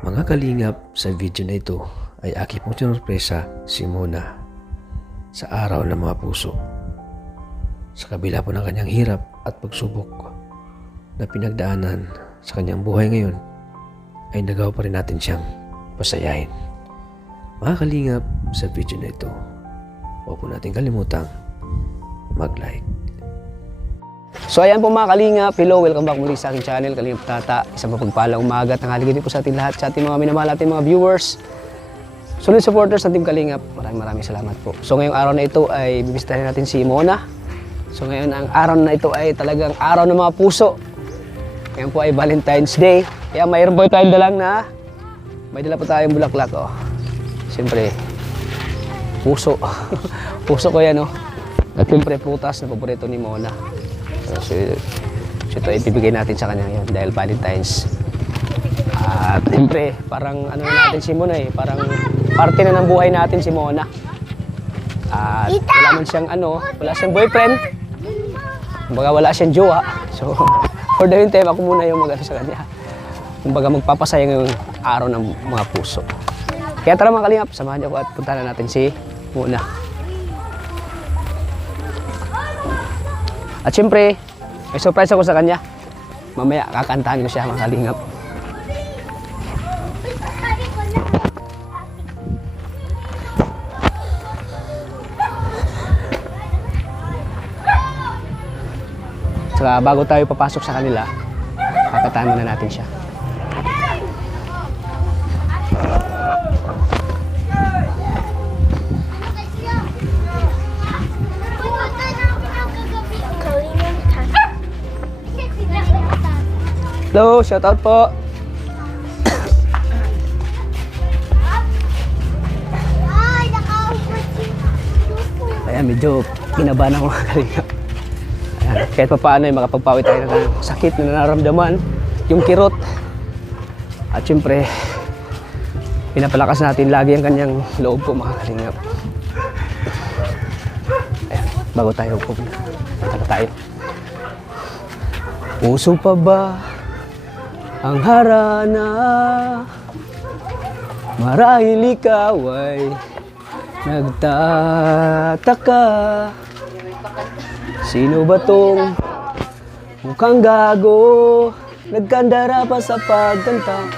Mga kalingap, sa video na ito ay aking pong sinurpresa si Mona sa araw ng mga puso. Sa kabila po ng kanyang hirap at pagsubok na pinagdaanan sa kanyang buhay ngayon, ay nagawa pa rin natin siyang pasayahin. Mga kalingap, sa video na ito, huwag po natin kalimutang mag-like. So ayan po mga kalingap, hello, welcome back muli sa aking channel, Kalingap Tata. Isang mapagpalang umaga at tanghali din po sa ating lahat, sa ating mga minamahal natin mga viewers, solid supporters ng Team Kalingap. Maraming salamat po. So ngayong araw na ito ay bibisitahin natin si Mona. So ngayon ang araw na ito ay talagang araw ng mga puso. Ngayon po ay Valentine's Day. Kaya mayroon po tayong dalang na, may dala po tayong bulaklak. Oh. Siyempre, puso. Puso ko yan, oh. At siyempre prutas na paborito ni Mona. So ito ibibigay natin sa kanya ngayon dahil Valentine's. At siyempre, parang ano na natin si Mona eh, parang parte na ng buhay natin si Mona. At wala man siyang wala siyang boyfriend. Kumbaga wala siyang jowa. So for the meantime, ako muna yung mag-ano sa kanya. Kumbaga magpapasaya ngayong araw ng mga puso. Kaya tara mga kalingap, samahan niyo ako at punta na natin si Mona. At syempre, may surprise ako sa kanya. Mamaya kakantahan ko siya mga kalingap. Saka bago tayo papasok sa kanila, kakantahan muna natin siya. Hello, shout out po. Ayan, medyo kinabahan ako mga kalingap. Ayan, kahit pa paano ay makapagpawi tayo ng sakit na nararamdaman, yung kirot. At syempre, pinapalakas natin lagi ang kanyang loob po mga kalingap. Ayan, bago tayo po, punta tayo. Puso pa ba ang harana? Marahil ikaw ay nagtataka. Sino ba tong mukhang gago? Nagkandara pa sa pagkanta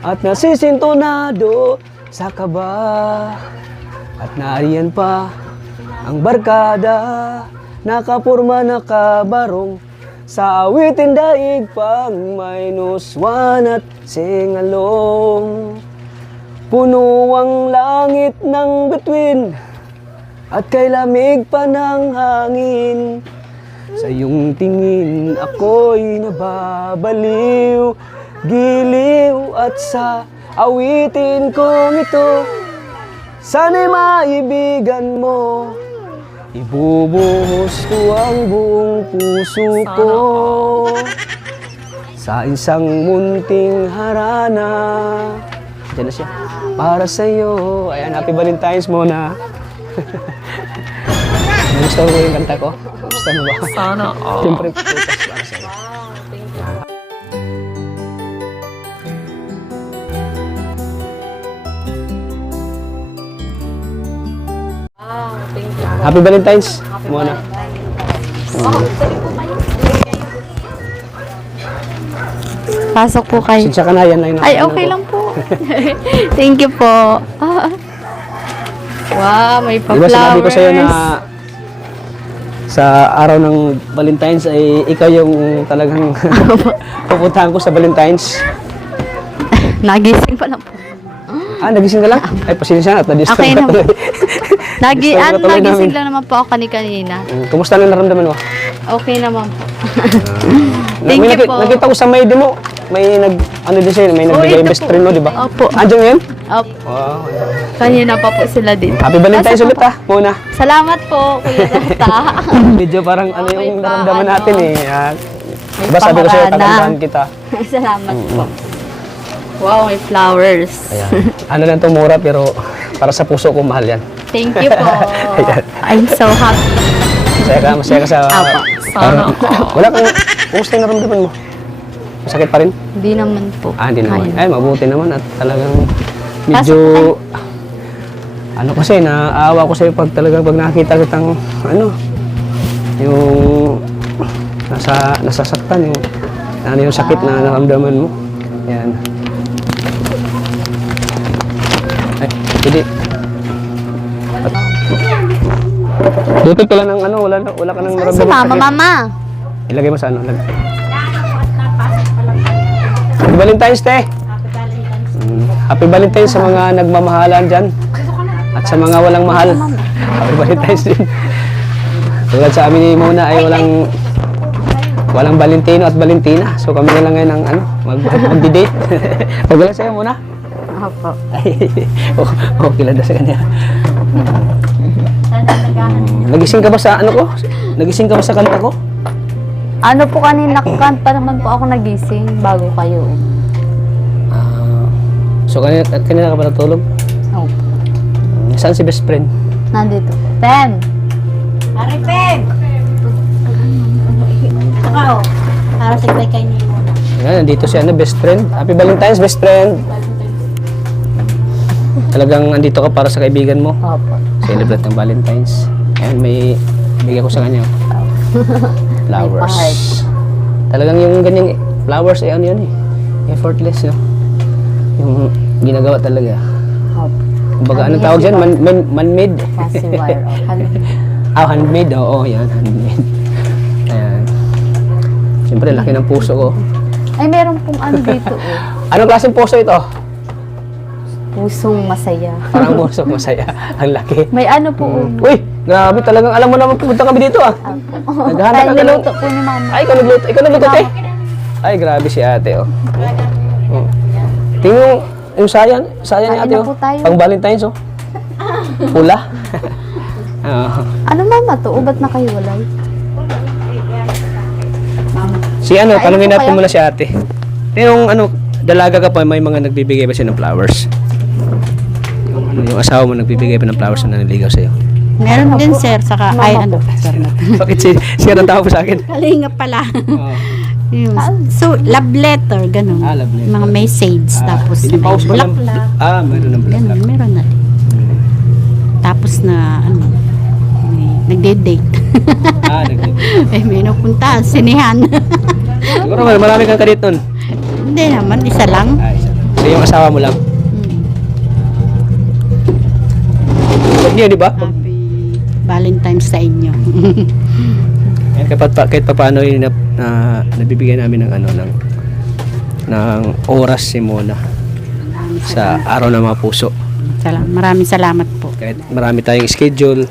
at nasisintonado sa kaba. At nariyan pa ang barkada, nakapurma nakabarong sa awitin daig pang -1 at singalong. Puno ang langit ng bituin at kay lamig pa ng hangin. Sa iyong tingin ako'y nababaliw, giliw at sa awitin kong ito, sana'y maibigan mo. Ibubuhos ko ang buong puso ko sa isang munting harana. Diyan na siya. Para sa'yo. Ayan, happy Valentine's Mona. Gusto mo yung kanta ko? Gusto mo ba? Sana all. Siyempre, putas para sa'yo. Happy Valentine's, Mona. Pasok po kayo. Sinsya ka na, yan lang yung Ay, nakakailan okay ko. lang po. Thank you po. Wow, may Diba pa-flowers. sinabi ko sa'yo na sa araw ng Valentine's ay ikaw yung talagang pupuntahan ko sa Valentine's. Nagising pa lang po. Nagising ka lang? Ay, pasensya na at na-disturb Okay ka na. tuloy. Disturb ka tuloy Nagising namin. lang naman po ako kanina. Kumusta na naramdaman mo? Okay naman po. Thank May you po. nakita ko sa may mo. May din sa'yo, may nagbigay ito best po. friend mo, di ba? Opo. Andiyan ngayon? Opo. Wow. Kanina pa po sila din. Happy Valentine's Nasa ulit pa- Mona. Salamat po, Kuya Tata. Medyo parang Okay yung pa, naramdaman natin eh. Diba sabi ko sa'yo, paharana. tatandaan kita. Salamat po. Wow, may flowers. Ayan. Ano lang to, mura pero para sa puso ko mahal yan. Thank you po. Ayan. I'm so happy. Masaya ka sa... Apa. Parang, wala kang... Kumusta yung naramdaman mo? Masakit pa rin? Hindi naman po. Hindi naman. Ayun. Ay, mabuti naman at talagang medyo... Ano kasi, naaawa ko sa'yo pag talagang pag nakita kitang, yung nasasaktan, yung sakit na naramdaman mo. Yan. Ay, hindi. Dutol ka lang ng wala ka nang Saan si naramdaman. mama, sakit. mama? Ilagay mo sa lagay. Happy Valentine's Day! Happy Valentine's sa mga nagmamahalan dyan. At sa mga walang mahal. Happy Valentine's din. Tulad sa amin ni Mona ay walang Valentino at Valentina. So kami na lang ngayon ang mag-date. Pagwala sa'yo Mona? Opo. Ay, okay lang daw sa kanya. Nagising ka ba sa ko? Nagising ka ba sa kanta ko? Ano po kanina, kanta naman po ako nagising bago kayo. So kanina ka ba natulog? Opo. Saan si best friend? Nandito. Pen! Maripin! Saka o, para sa kay niyo. Yan, nandito si best friend. Happy Valentine's, best friend. Talagang andito ka para sa kaibigan mo. Opo. Celebrate ng Valentine's. Ayan, may bigyan ko sa kanya. Flowers. May heart. Talagang yung ganyang flowers ay yan effortless, no? Yung ginagawa talaga. Opo. Kumbaga, anong tawag dyan? Man-made? Kasi wire. Handmade. Oo, yan. Handmade. Ayan. Siyempre, laki ng puso ko. Ay, meron pong ano dito Anong klaseng puso ito? Pusong masaya. Parang puso masaya. Ang laki. May ano po. Uy, grabe talagang. Alam mo naman, pumunta kami dito Naghahanap Dahil ka ng- niluto po ni mama. Ay, ikaw nagluto. Ikaw nagluto, te. Ay, grabe si ate, Tingnan yung sayang ni Kain ate, na po tayo. Pang Valentine's, Pula. Ano mama to? O ba't nakahiwalay? Si Kain tanungin na po natin kayo? muna si ate. Yung dalaga ka pa, may mga nagbibigay ba siya ng flowers? Yung asawa mo nagbibigay ba ng flowers na naniligaw sa'yo? Meron din sir, saka ay ano. Bakit siya natawa po sa akin? Kalinga pala. Oo. Yung, so, love letter, ganun. Love letter. Mga message, tapos may Pinipost mo lang. bulaklak. Meron ng Ganun, bulaklak. meron na. Tapos na, nagde-date. May napunta, sinihan. Siguro marami kang kadit nun. Hindi naman, isa lang. Isa. So yung asawa mo lang? Huwag niyo, di ba? Happy Valentine's sa inyo. Yan, kahit pa paano yung nabibigyan namin ng ng oras si Mona sa araw ng mga puso. Maraming salamat po. Kahit marami tayong schedule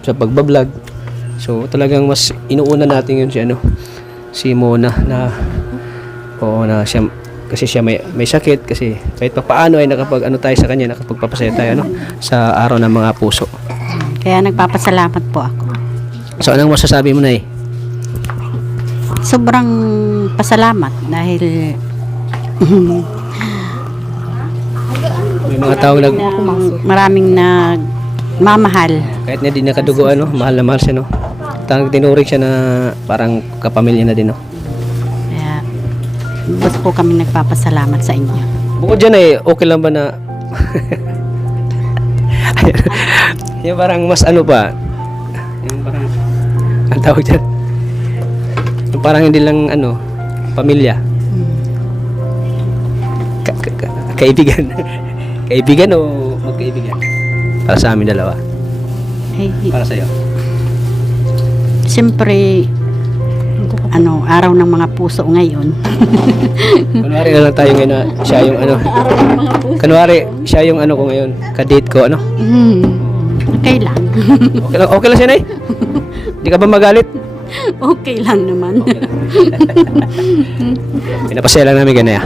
sa pagbablog. So talagang mas inuuna natin yun si Mona na siya kasi siya may sakit kasi kahit pa paano ay tayo sa kanya, nakapagpapasaya tayo sa araw ng mga puso. Kaya nagpapasalamat po ako. So anong masasabi mo na Sobrang pasalamat dahil may mga tao maraming nagmamahal. kahit na di nakadugo mahal na mahal siya tinuring siya na parang kapamilya na din Kaya basta po kami nagpapasalamat sa inyo. Bukod dyan okay lang ba na yung parang mas pa yung parang ang tawag dyan yung parang hindi lang pamilya kaibigan kaibigan o magkaibigan para sa amin dalawa Eh, para sa'yo Siyempre, araw ng mga puso ngayon. kunwari na lang tayo ngayon na siya yung kunwari siya yung ko ngayon kadate ko Okay lang. okay lang siya na di ka ba magalit Okay lang naman. pinapasaya lang namin ganaya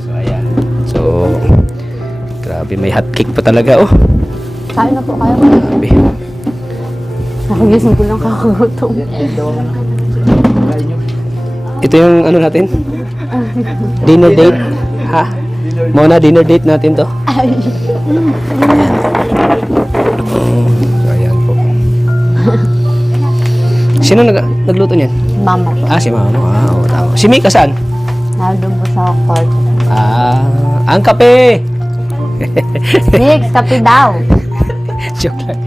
so ayan so grabe may hot cake pa talaga Kain na po kayo. grabe Nakagising ko lang kakagutom. ito yung natin dinner date Mona dinner date natin to so ayan po Sino nagluto niyan? Mama po. Si mama mo. Oo, tama. Si Mika saan? Nandun po sa court. Ang kape! Mix, kape daw. Joke lang.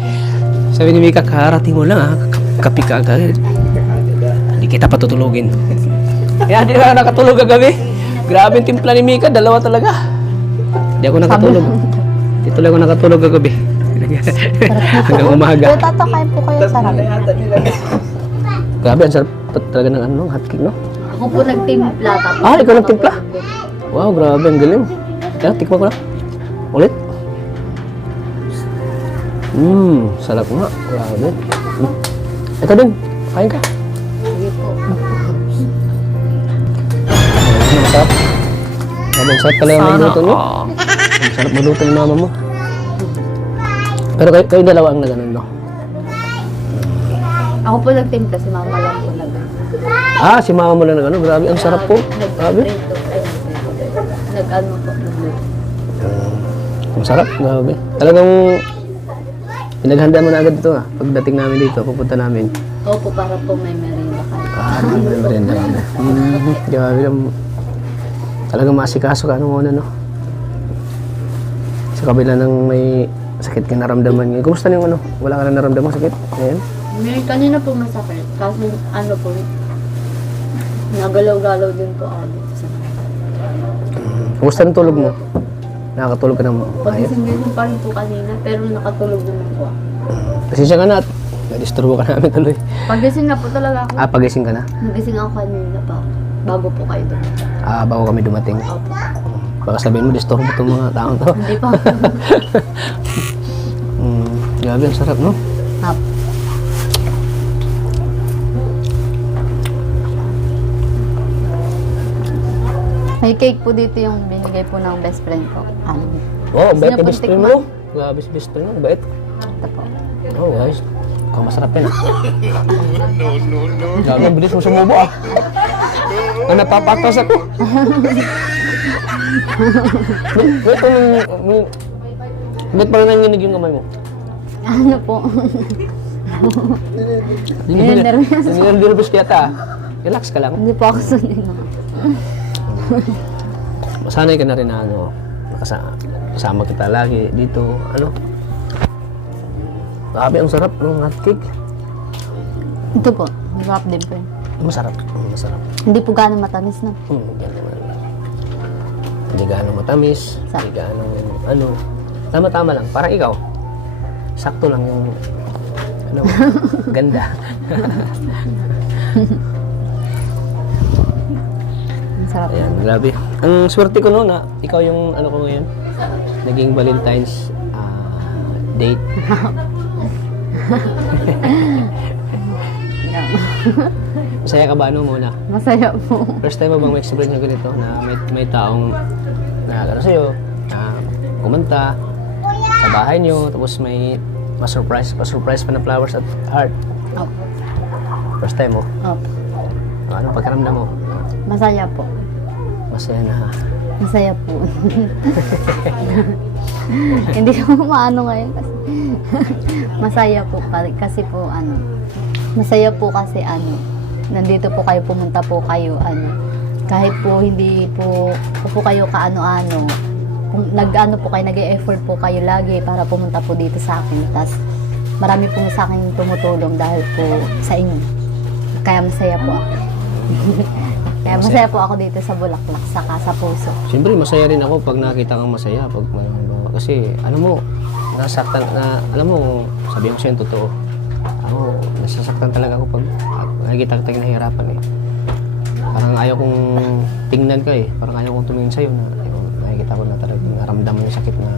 Sabi ni Mika, karating mo lang kape ka agad. Hindi kita patutulugin. Kaya hindi na nakatulog kagabi. Grabe yung timpla ni Mika, dalawa talaga. Hindi ako nakatulog. Hindi tuloy ako nakatulog kagabi. Hanggang umaga. Pero tatakain po kayo sarap. Grabe, ang sarap talaga ng hotcake, no? Ako po nagtimpla. Ikaw nagtimpla? Wow, grabe, ang galing. Kaya, tikman ko lang. Ulit. Sarap nga. Grabe. Ito din, kain ka. Sige po. Masarap. Grabe, ang sarap talaga ng magluto niyo. Ang sarap magluto ni mama mo. Pero kayo dalawa ang nag-ano, no? Ako po nagtimpla, si mama lang po nag Si mama mo lang nag-ano. Grabe, ang sarap po. Grabe. Nag-ano po. Ang sarap, grabe. Talagang pinaghanda mo na agad ito pagdating namin dito, pupunta namin. Opo, para po may merienda kayo. May merienda kami. Grabe lang. Talagang masikaso ka muna, no? Sa kabila ng may sakit ka naramdaman ngayon. Kumusta na yung wala ka na naramdaman sakit? Ngayon? May kanina po masakit. Kasi ano po, nagalaw-galaw din po ako dito sa Kumusta ng tulog mo? Nakakatulog ka ng maayos? Pagising-gising pa rin po kanina, pero nakatulog naman po ako. Pasensya ka na at na-disturbo ka namin tuloy. Pagising na po talaga ako. Pagising ka na? Nagising ako kanina pa. Bago po kayo doon. Bago kami dumating. Opo. Baka sabihin mo, disturbo itong mga taong to. Hindi pa. Grabe, ang sarap, no? Opo. May cake po dito yung binigay po ng best friend ko. Ano? Bait niyo na po best friend tikman? mo. Grabe si best friend mo, bait. Ito po. Guys. Masarap yan, Grabe, ang bilis mo sumubo, napapatas ako. Ba't parang nanginig yung kamay mo? Ano po? Nervous. Nervous yata, Relax ka lang. Hindi po ako sanay na. Masanay ka na rin na kasama kita lagi dito, Grabe, ang sarap ng hotcake. Ito po, masarap din po. Masarap. Hindi po gano'ng matamis na. Yan naman. Hindi gaano matamis, hindi gaano tama-tama lang. Parang ikaw, sakto lang yung ganda. Masarap. Ayan, grabe. Ang swerte ko na ikaw yung ko ngayon. Naging Valentine's date. Masaya ka ba muna? Masaya po. First time mo bang ma-experience yung ganito na may taong na sa'yo, na kumanta sa bahay niyo, tapos may pa-surprise pa na flowers at heart. Opo. First time mo? Opo. Anong pagkaramdam mo? Masaya po. Masaya na. Masaya po. Hindi ko maano ngayon kasi masaya po kasi po masaya po kasi nandito po kayo, pumunta po kayo kahit po hindi po kayo kaano-ano, kung nag-ano po kayo, nag-e-effort po kayo lagi para pumunta po dito sa akin. Tas marami po sa akin tumutulong dahil po sa inyo. Kaya masaya po ako. Kaya masaya po ako dito sa Bulaklak, saka sa puso. Siyempre, masaya rin ako pag nakita kang masaya. Kasi, nasaktan na, sabihin ko sa'yo yung totoo. Nasasaktan talaga ako pag nakikita kita nahihirapan Parang ayaw kong tingnan ka Parang ayaw kong tumingin sa'yo na nakikita ko na talagang naramdaman yung sakit na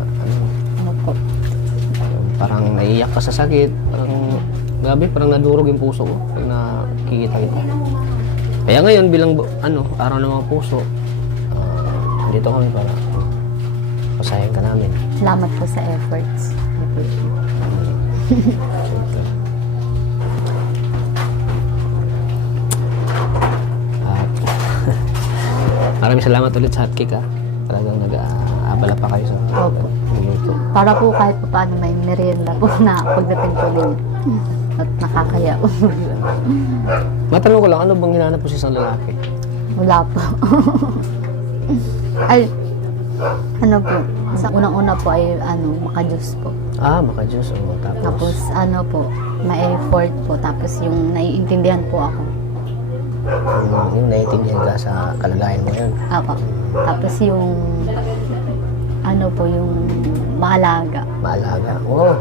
Ano po? Parang naiiyak ka sa sakit. Grabe, parang nadurog yung puso ko pag nakikita kita. Kaya ngayon bilang araw ng mga puso, dito kami para pasayan ka namin. Salamat po sa efforts. Maraming salamat ulit sa hotcake Talagang nag-aabala pa kayo sa Opo. minuto. Para po kahit pa paano may merienda po na pagdating po ninyo. At nakakaya po. Matanong ko lang, ano bang hinahanap mo sa isang lalaki? Wala po. Ay, ano po, sa unang-una po ay maka-Diyos po. Maka-Diyos. Tapos po, ma-effort po. Tapos yung naiintindihan po ako. Yung naiintindihan ka sa kalagayan mo yun. Apo. Tapos yung yung maalaga. Maalaga. Oo.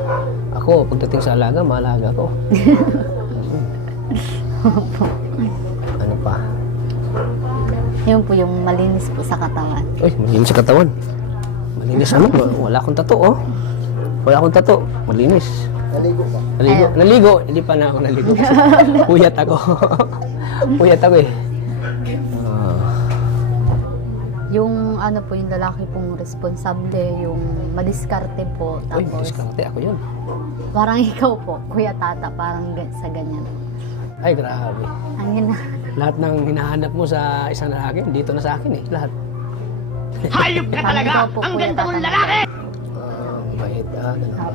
Ako, pagdating sa alaga, maalaga ko. Ano pa? Yun po yung malinis po sa katawan. Uy, malinis sa katawan. Malinis ano? Wala akong tato, oh. Wala akong tato. Malinis. Naligo ba? Naligo. Ayun. Naligo. Hindi pa na ako naligo. Kasi puyat ako. Puyat ako eh. Yung po, yung lalaki pong responsable, yung madiskarte po. Uy, Tapos, diskarte ako yun. parang ikaw po, Kuya Tata, parang sa ganyan. Ay, grabe. Ang Lahat ng hinahanap mo sa isang lalaki, dito na sa akin eh. Lahat. Hayop ka talaga! Ang ganda mong lalaki! Mabait. Ganun ba?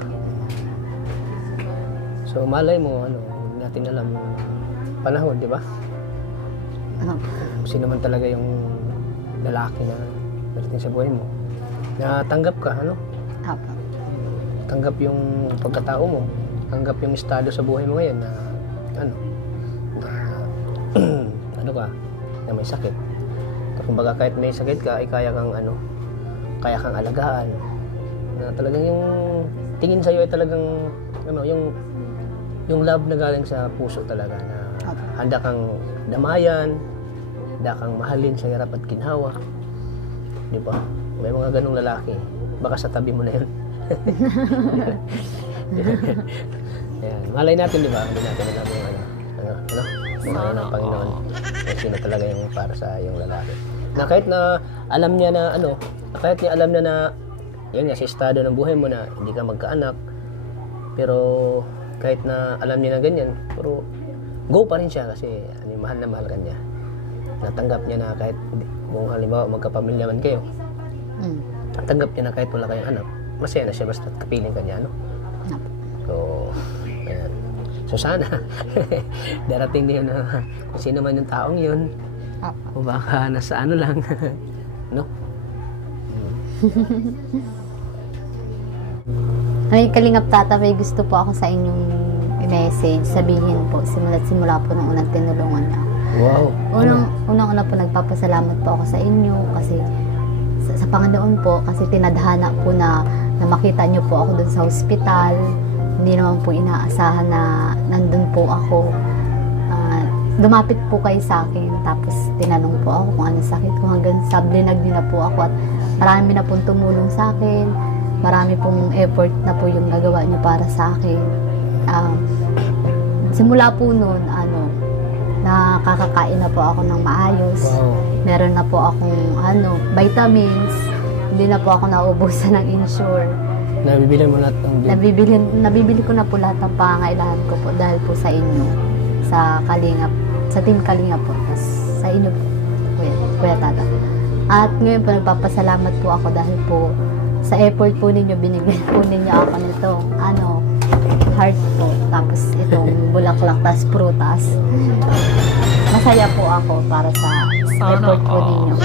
So, malay mo, hindi natin alam yung panahon, di ba? Sino man talaga yung lalaki na darating sa buhay mo. Natanggap ka, Apo. Tanggap yung pagkatao mo. Tanggap yung estado sa buhay mo ngayon na, ka, na may sakit. Kumbaga kahit may sakit ka, ay kaya kang alagaan. Na talagang yung tingin sa'yo ay talagang, yung love na galing sa puso talaga na handa kang damayan, handa kang mahalin sa hirap at ginhawa. Di ba? May mga ganong lalaki. Baka sa tabi mo na yun. Ayan. Malay natin, di ba? Hindi natin alam yung ng Panginoon. Kung sino talaga yung para sa yung lalaki. Na kahit na alam niya na kahit niya alam na yun nga, sa estado ng buhay mo na hindi ka magkaanak, pero kahit na alam niya na ganyan, pero go pa rin siya kasi mahal na mahal ka niya. Natanggap niya na kahit kung halimbawa magkapamilya man kayo, tanggap niya na kahit wala kayong anak, masaya na siya basta kapiling ka niya, So, ayan. So sana, darating niya na kung sino man yung taong yun, o baka nasa lang, no? Ay, Kalingap Tata, may gusto po ako sa inyong i-message, sabihin po, simula po nung unang tinulungan niya. Wow. Unang-una po, nagpapasalamat po ako sa inyo kasi sa Panginoon po, kasi tinadhana po na makita niyo po ako dun sa ospital. Hindi naman po inaasahan na nandun po ako. Lumapit po kayo sa akin, tapos tinanong po ako kung ano sakit ko, hanggang sablinag niyo na po ako at marami na pong tumulong sa akin, marami pong effort na po yung nagawa niyo para sa akin. Simula po noon, nakakakain na po ako ng maayos. Wow. Meron na po akong vitamins, hindi na po ako nauubusan ng insure. Nabibili mo lahat ng Nabibili ko na po lahat ng pangailangan ko po dahil po sa inyo, sa Kalingap, sa Team Kalingap po, sa inyo po, Kuya Tata. At ngayon po, nagpapasalamat po ako dahil po sa effort po ninyo, binigyan po ninyo ako nitong heart po, tapos itong bulaklak, tapos prutas. Masaya po ako para sa effort po ninyo.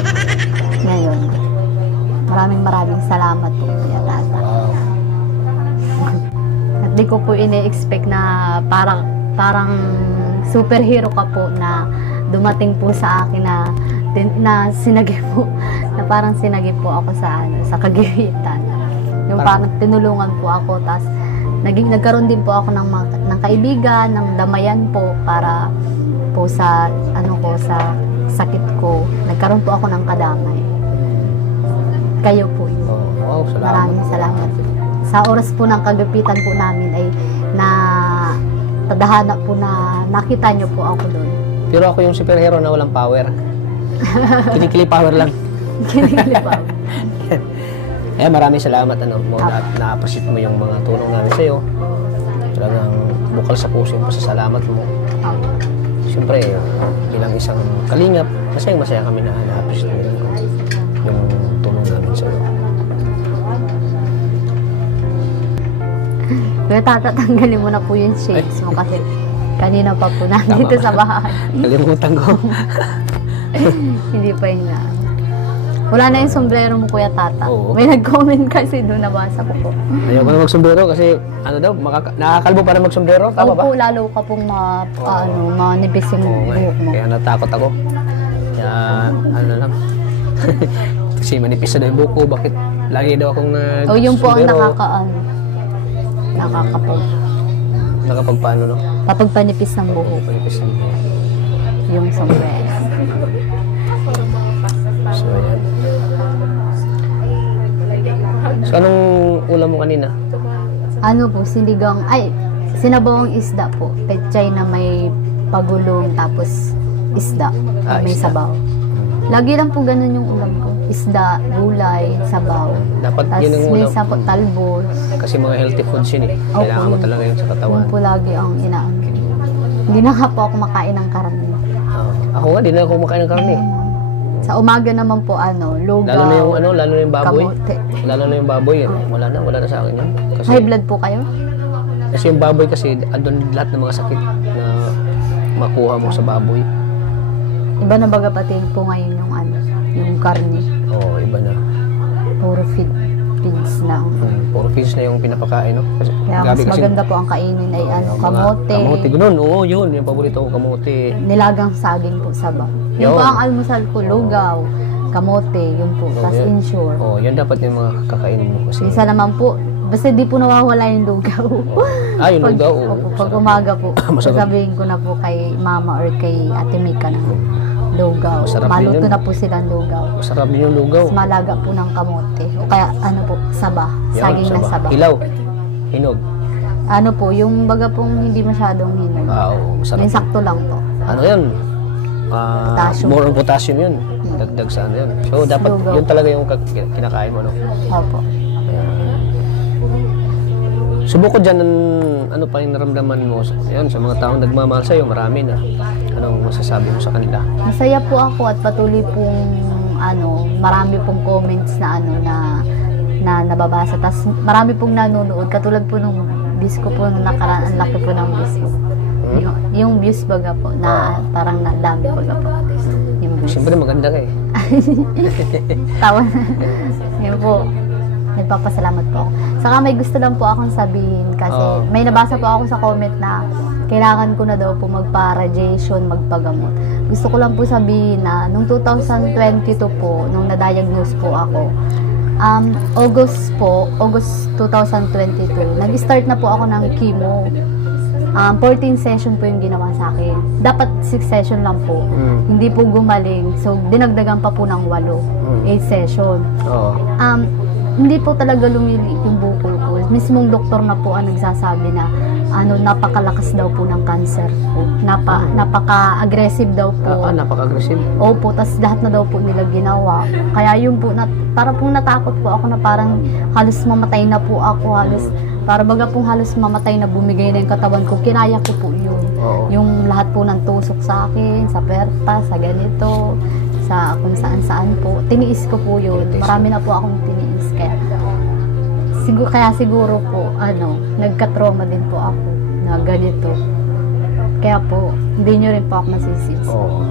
Ngayon, maraming salamat po, Kuya Tata. At di ko po ine-expect na parang superhero ka po na dumating po sa akin na sinagi po, na parang sinagi po ako sa kagitan. Yung parang tinulungan po ako, tas nagkaroon din po ako ng kaibigan, ng damayan po para po sa sa sakit ko. Nagkaroon po ako ng kadamay. Kayo po yun. Wow, salamat. Maraming salamat. Sa oras po ng kagupitan po namin ay tadhana po na nakita niyo po ako doon. Pero ako yung superhero na walang power. Kinikili power lang. Kinikili power. Maraming salamat na-appreciate mo yung mga tulong namin sa'yo. Talagang bukal sa puso yung pasasalamat mo. Siyempre, bilang isang kalingap, masaya kami na na-appreciate mo yung tulong namin sa'yo. Kuya Tata, tanggalin mo na po yung shades mo kasi kanina pa po nandito sa bahay. Kalimutan ko. Hindi pa yun na. Wala na yung sombrero mo, Kuya Tata. Oo. May nag-comment kasi doon, nabasa ko po. Ayaw ko na magsombrero kasi ano daw, nakakalbo pa na magsombrero, tama ba? Opo, lalo ka pong manipis yung Oo nga, buhok mo. kaya natakot ako. Kaya ano lang. Kasi manipis na daw yung buko, bakit lagi daw akong O yun po ang nagsombrero? Nakapagpaano, no? Kapag panipis ng buhok, Manipis na buko. yung sombrero. So, ayan. So, anong ulam mo kanina? Ano po, sinabawang isda po. Pechay na may pagulong tapos isda. May Isda. sabaw. Lagi lang po ganun yung ulam ko. Isda, gulay, sabaw. Dapat Tapos yun ang may ulam. isa po talbos. Kasi mga healthy foods yun eh. Kailangan mo yun. talaga yun sa katawan. Yun po lagi ang inaan. Hindi na nga po ako makain ng karne. Ako nga, di na ako kumakain ng karne. Sa umaga naman po lugaw. Lalo na yung baboy. kamote. Lalo na yung baboy. Wala na sa akin yun. Kasi, High blood po kayo? kasi yung baboy kasi, andun lahat ng mga sakit na makuha mo sa baboy. Iba na baga pati po ngayon yung karne. Oo, iba na. Puro feeds na. Puro fish na yung pinapakain, no? Kasi, Kaya grabe mas kasi, maganda po ang kainin ay kamote. Kamote, ganun. Oo, yun. Yung paborito ko, kamote. Nilagang saging po sabaw. Yun Yun. po ang almusal ko, lugaw, kamote, yun po. Tapos yun. insure. Oo, yan dapat yung mga kakainin mo. Kasi, Minsan naman po, basta di po nawawala yung lugaw. yung Pag, lugaw. Oo, opo, pag masarap. umaga po, Masarap. sasabihin ko na po kay mama or kay ate Mika na lugaw. Masarap din Maluto yun. na po silang lugaw. Masarap din yung lugaw. Tapos malaga po ng kamote. O kaya ano po, saba. Yun, Saging na saba. Hilaw. Hinog. Ano po, yung baga pong hindi masyadong hinog. Oo, masarap. Yung sakto lang po. Ano yun? Potassium. More on potassium yun. Dagdag sa ano yun. So, dapat Lugaw. yun talaga yung kinakain mo, no? Opo. Subok ko dyan, ano pa yung naramdaman mo? Yan, sa mga taong nagmamahal sa'yo, marami na. Anong masasabi mo sa kanila? Masaya po ako at patuloy pong marami pong comments na na nababasa. Tapos marami pong nanonood. Katulad po nung disco po nung nakaraan, ang laki po ng views po. Yung views baga po, na parang nadami baga po. Yung views. Siyempre maganda ka eh. Tawa na. Yun po. Nagpapasalamat po ako. Saka may gusto lang po akong sabihin kasi may nabasa po ako sa comment na kailangan ko na daw po magpa-radiation, magpagamot. Gusto ko lang po sabihin na nung 2022 po, nung na-diagnose po ako, August 2022, nag-start na po ako ng chemo. 14 session po yung ginawa sa akin. Dapat 6 session lang po. Hindi po gumaling. So, dinagdagan pa po ng 8 session. Oo. Hindi po talaga lumiliit yung bukol ko. Mismong doktor na po ang nagsasabi na napakalakas daw po ng cancer po. Napaka-aggressive daw po. Napaka-aggressive. Opo, tas lahat na daw po nila ginawa. Kaya yun po, para pong natakot po ako na parang halos mamatay na po ako. Para baga pong halos mamatay na bumigay na yung katawan ko. Kinaya ko po yun. Oo. Yung lahat po ng tusok sa akin, sa perpa, sa ganito, sa kung saan-saan po. Tiniis ko po yun. Marami na po akong tiniis. Kaya siguro po, nagka-trauma din po ako na ganito. Kaya po, hindi nyo rin po ako masisisi. Oo.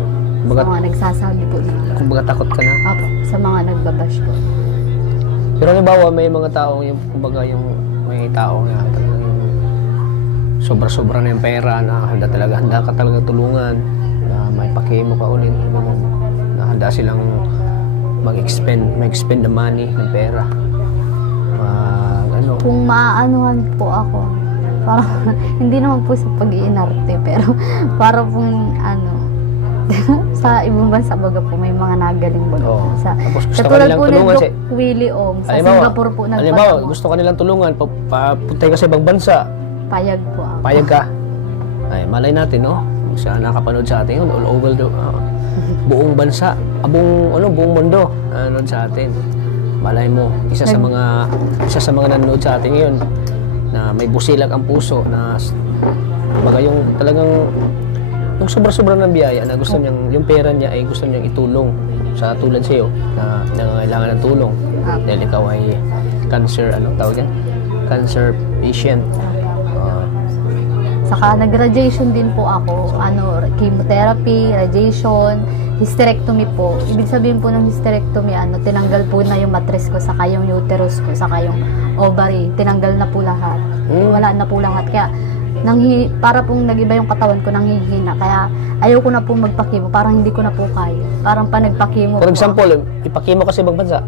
Sa mga nagsasabi po na. Kumbaga takot ka na. Apo, sa mga nagbabash po. Pero halimbawa, may mga tao, may tao na talagang sobra-sobra na yung pera na handa ka talaga tulungan, na may pakimo ka ulit, na handa silang mag-expend the money ng pera. Kung maaanuhan po ako, parang, hindi naman po sa pag-iinarte, pero para pong sa ibang bansa baga po, may mga nagaling baga po. Tapos gusto ka Katulad nilang po ni tulungan Doc Willie Ong, sa Singapore po Halimbawa, nagpagawa. gusto ka nilang tulungan, papuntay ka sa ibang bansa, Payag po ako. payag ka. Ay, malay natin, no? Siya nakapanood sa atin yun, all over the buong bansa, buong mundo nanonood sa atin. Malay mo, isa sa mga nanonood sa atin ngayon na may busilak ang puso na baga yung talagang yung sobra-sobra ng biyaya na gusto niyang, yung pera niya ay gusto niyang itulong sa tulad sa iyo na nangangailangan ng tulong dahil ikaw ay cancer, tawag yan? Cancer patient. Saka nag-radiation din po ako, chemotherapy, radiation, hysterectomy po. Ibig sabihin po ng hysterectomy, tinanggal po na yung mattress ko, saka yung uterus ko, saka yung ovary, tinanggal na po lahat. Wala na po lahat. Kaya para pong nag-iba yung katawan ko, nanghihina. Kaya ayaw ko na po magpakimo, parang hindi ko na po kaya. Parang pa nagpakimo For po example, ipakimo ka sa ibang bansa.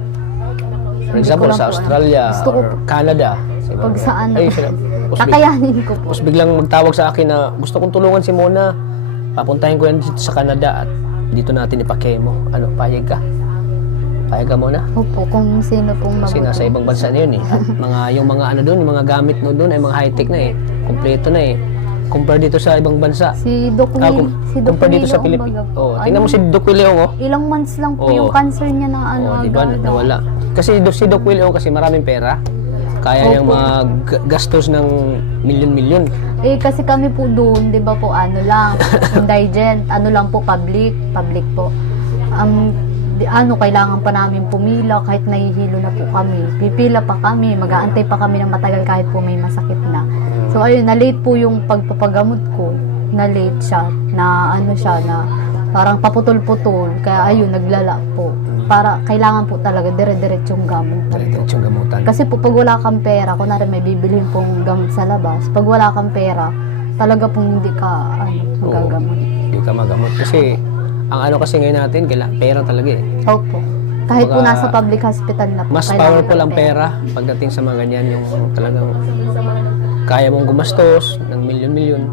For Hindi example, ko lang sa po Australia Gusto ko or Canada. Sa ibang- pag saan Ay, sila. kakayanin ko po. Tapos biglang magtawag sa akin na gusto kong tulungan si Mona. Papuntahin ko yan dito sa Canada at dito natin ipakemo. Ano, payag ka? Payag ka muna? Opo, kung sino pong Kasi nasa ibang bansa na yun eh. At yung mga ano doon, yung mga gamit mo doon ay mga high-tech na eh. Kompleto na eh. Compare dito sa ibang bansa. Si Doc Will, si Doc compare dito sa Willie, Pilipinas. kumbaga po. Oh, tingnan mo si Doc Williong oh. Ilang months lang po Oo. yung cancer niya na Oh, di ba? agad. Nawala. Kasi si Doc Williong kasi maraming pera. Kaya niyang Opo. gastos ng milyon-milyon. Eh kasi kami po doon, 'di ba po, lang, indigent, lang po, public po. Kailangan pa namin pumila kahit nahihilo na po kami. Pipila pa kami, mag-aantay pa kami ng matagal kahit po may masakit na. So ayun, na-late po yung pagpapagamot ko. Na-late siya, na parang paputol-putol. Kaya ayun, naglala po. Para kailangan po talaga dire-diretsong gamot. Diretsong gamutan. Kasi po pag wala kang pera, kunwari may bibilhin pong gamot sa labas, pag wala kang pera, talaga pong hindi ka magagamot. Hindi ka magamot. Kasi, ang kasi ngayon natin, pera talaga eh. Opo. Kahit po Kumbaga, nasa public hospital na po. Mas kailangan powerful ng ang pera pagdating sa mga ganyan, yung talagang kaya mong gumastos ng milyon-milyon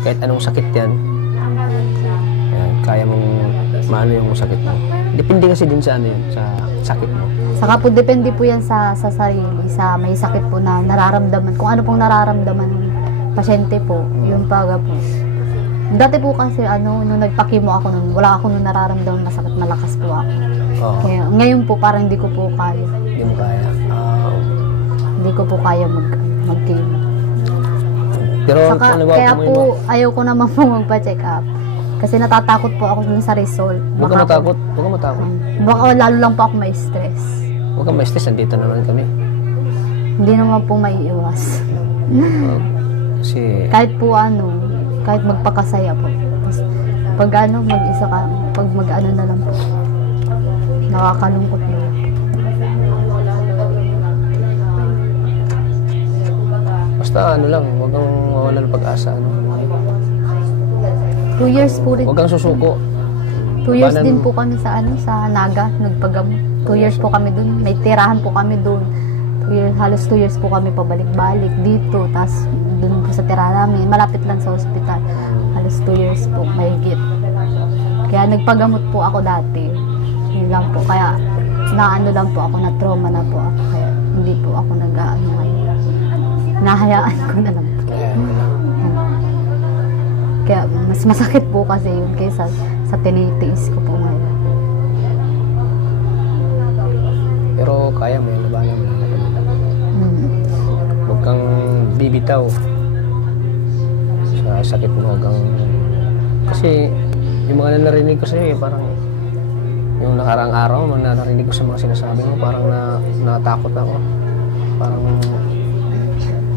kahit anong sakit yan. Ayan, kaya mong maano yung sakit mo. Depende kasi din sa sa sakit mo. Saka po depende po yan sa sarili, sa may sakit po na nararamdaman. Kung ano pong nararamdaman ng pasyente po, yung paga po. Dati po kasi nung nagpakimo ako nun, wala ako nung nararamdaman masakit, malakas po ako. Oo. Kaya ngayon po parang hindi ko po kaya. Hindi mo kaya. Hindi ko po kaya mag-chemo. Pero Saka, kaya po, ayaw ko naman po magpa-check up. Kasi natatakot po ako dun sa result. Huwag ka matakot. Huwag ka matakot. Baka lalo lang po ako ma-stress. Huwag ka ma-stress. Nandito naman kami. Hindi naman po maiiwas. Kasi, Kahit po kahit magpakasaya po. Tapos, pag mag-isa ka, pag mag-ano na lang po. Nakakalungkot na. basta lang, huwag kang mawala ng pag-asa. 2 years po rin. Huwag kang susuko. 2 years Labanan din mo. po kami sa Naga, nagpagamot. 2 years po kami dun. May tirahan po kami dun. 2 years, halos 2 years po kami pabalik-balik dito. Tapos dun po sa tirahan namin, malapit lang sa ospital. Halos 2 years po, mahigit. Kaya nagpagamot po ako dati. Yun lang po. Kaya lang po ako, na-trauma na po ako. Kaya hindi po ako nahayaan ko na lang po. Kaya mas masakit po kasi yun kaysa sa tinitiis ko po ngayon. Pero kaya mo yun, labanan mo. Mm. Huwag kang bibitaw sa sakit mo. Huwag kang... Kasi yung mga narinig ko sa'yo, parang yung nakaraang araw, narinig ko sa mga sinasabi mo, parang natakot ako. Parang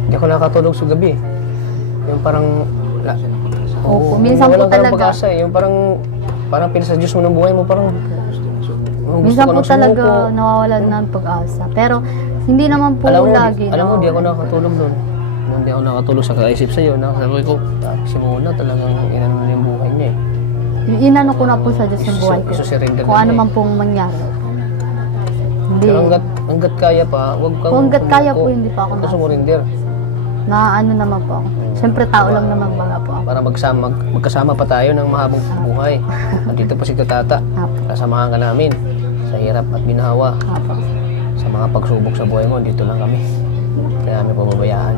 hindi ako nakatulog sa gabi. Yung parang... Opo, minsan po nawalan ka ng talaga. pag-asa eh. Yung parang pinasa Diyos mo ng buhay mo, parang... Minsan po talaga nawawalan ng pag-asa. Pero hindi naman po lagi. Alam mo, di ako nakatulog doon. Hindi ako nakatulog sa kaisip sa'yo. Sabi ko, si Mona talagang inano na yung buhay niya eh. Inano ko na po sa Diyos yung buhay ko. Isusurrender Kung na ano niya man pong mangyari. Hindi. Pero hanggat kaya pa, huwag kang... Kung hanggat kaya po, hindi pa ako Huwag ka sumurinder. Na naman po ako. Siyempre tao lang naman mga po ako. Para magkasama pa tayo ng mahabang buhay. Nandito pa si Tata. Apo. Kasamahan ka namin sa hirap at binawa. Apo. Sa mga pagsubok sa buhay mo, dito lang kami. Kaya namin pababayaan.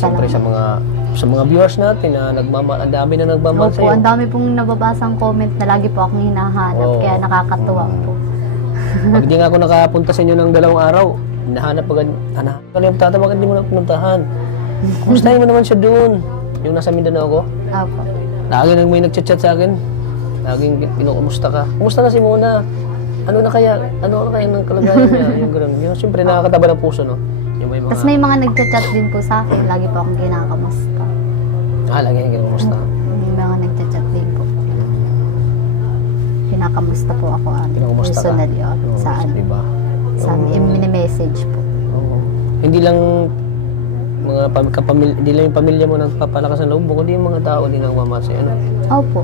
Siyempre sa mga viewers natin na ang dami na nagmamahal Opo, sa'yo. ang dami pong nababasang comment na lagi po akong hinahanap. Oo. Kaya nakakatuwa po. Pag di nga ako nakapunta sa inyo ng 2 araw, hinahanap agad, yung Tata, bakit di mo na pinuntahan? Kumustahin mo naman siya doon? Yung nasa Mindanao ako? Apo. Lagi nang may nagchat-chat sa akin. Laging kinukumusta ka. Kumusta na si Mona? Ano na kaya ng kalagayan niya? Yung gano'n. Yung siyempre nakakataba ng puso, no? Yung may mga... Tapos may mga nagchat-chat din po sa akin. Lagi po akong kinakamusta. Lagi yung kinumusta. Yung mga nagchat-chat din po. Pinakamusta po ako Kinumusta ka? personally sa Diba? sa mini-message po. Oo. Hindi lang mga hindi lang yung pamilya mo nagpapalakas ng loob mo, kundi yung mga tao din ang mamahal sa'yo. Ano? Opo.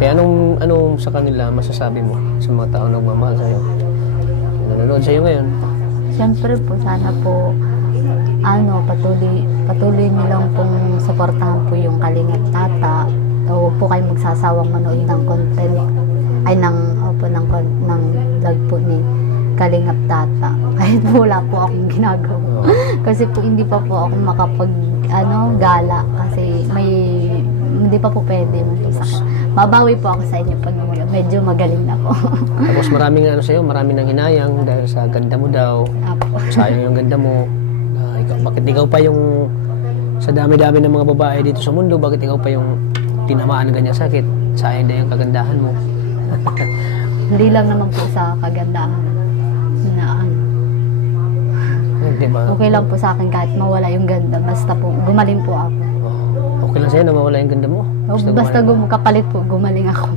Kaya anong sa kanila masasabi mo sa mga tao nagmamahal sa'yo? Nanonood sa'yo ngayon? Siyempre po, sana po patuloy niyo lang pong suportahan po yung Kalingap Tata. O huwag po kayong magsasawang manood ng content ng vlog po ni Kalingap Tata. Kahit po wala po akong ginagawa. Kasi po hindi pa po ako gala kasi hindi pa po pwede sakit. Babawi po ako sa inyo pag medyo magaling na po. Tapos maraming sa'yo, maraming nang hinayang dahil sa ganda mo daw. Apo. Sayang yung ganda mo. Bakit ikaw pa yung sa dami-dami ng mga babae dito sa mundo, bakit ikaw pa yung tinamaan ng ganyang sakit? Sayang din yung kagandahan mo. Hindi lang naman po sa kagandahan na Diba? okay lang po sa akin kahit mawala yung ganda. Basta po, gumaling po ako. Okay lang sa'yo na mawala yung ganda mo. Basta kapalit po, gumaling ako.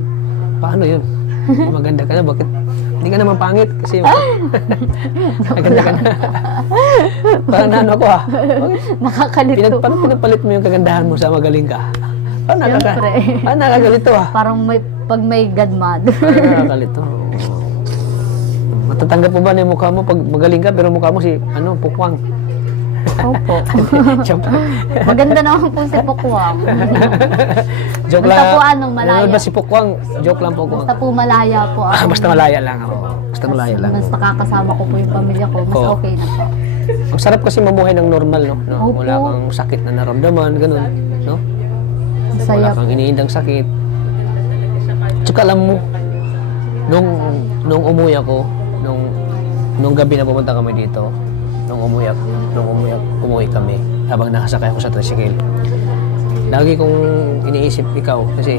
Paano yun? Maganda ka na, bakit? Hindi ka naman pangit kasi maganda ka na. Parang nano ako ha. Nakakalito. Paano pinapalit mo yung kagandahan mo sa magaling ka? Siyempre. Paano nakakalito ha? Parang pag may godmother. Paano nakakalito? Matatanggap mo ba na yung mukha mo pag magaling ka pero mukha mo si pukwang? Opo. Joke lang. Maganda naman po si Pukwang. Joke Basta lang. po malaya. Nanonood ba si Pukwang? Joke lang po. Basta po malaya po ako. Basta malaya lang ako. Basta malaya lang. Mas nakakasama ko po yung pamilya ko. Mas Oo. okay na po. Ang sarap kasi mamuhay ng normal, no? Opo. Wala kang sakit na naramdaman, ganun, no? Masaya Wala kang iniindang sakit. Tsaka alam mo, nung umuwi ako, nung gabi na pumunta kami dito, nung umuwi kami, habang nakasakay ako sa tricycle, lagi kong iniisip ikaw, kasi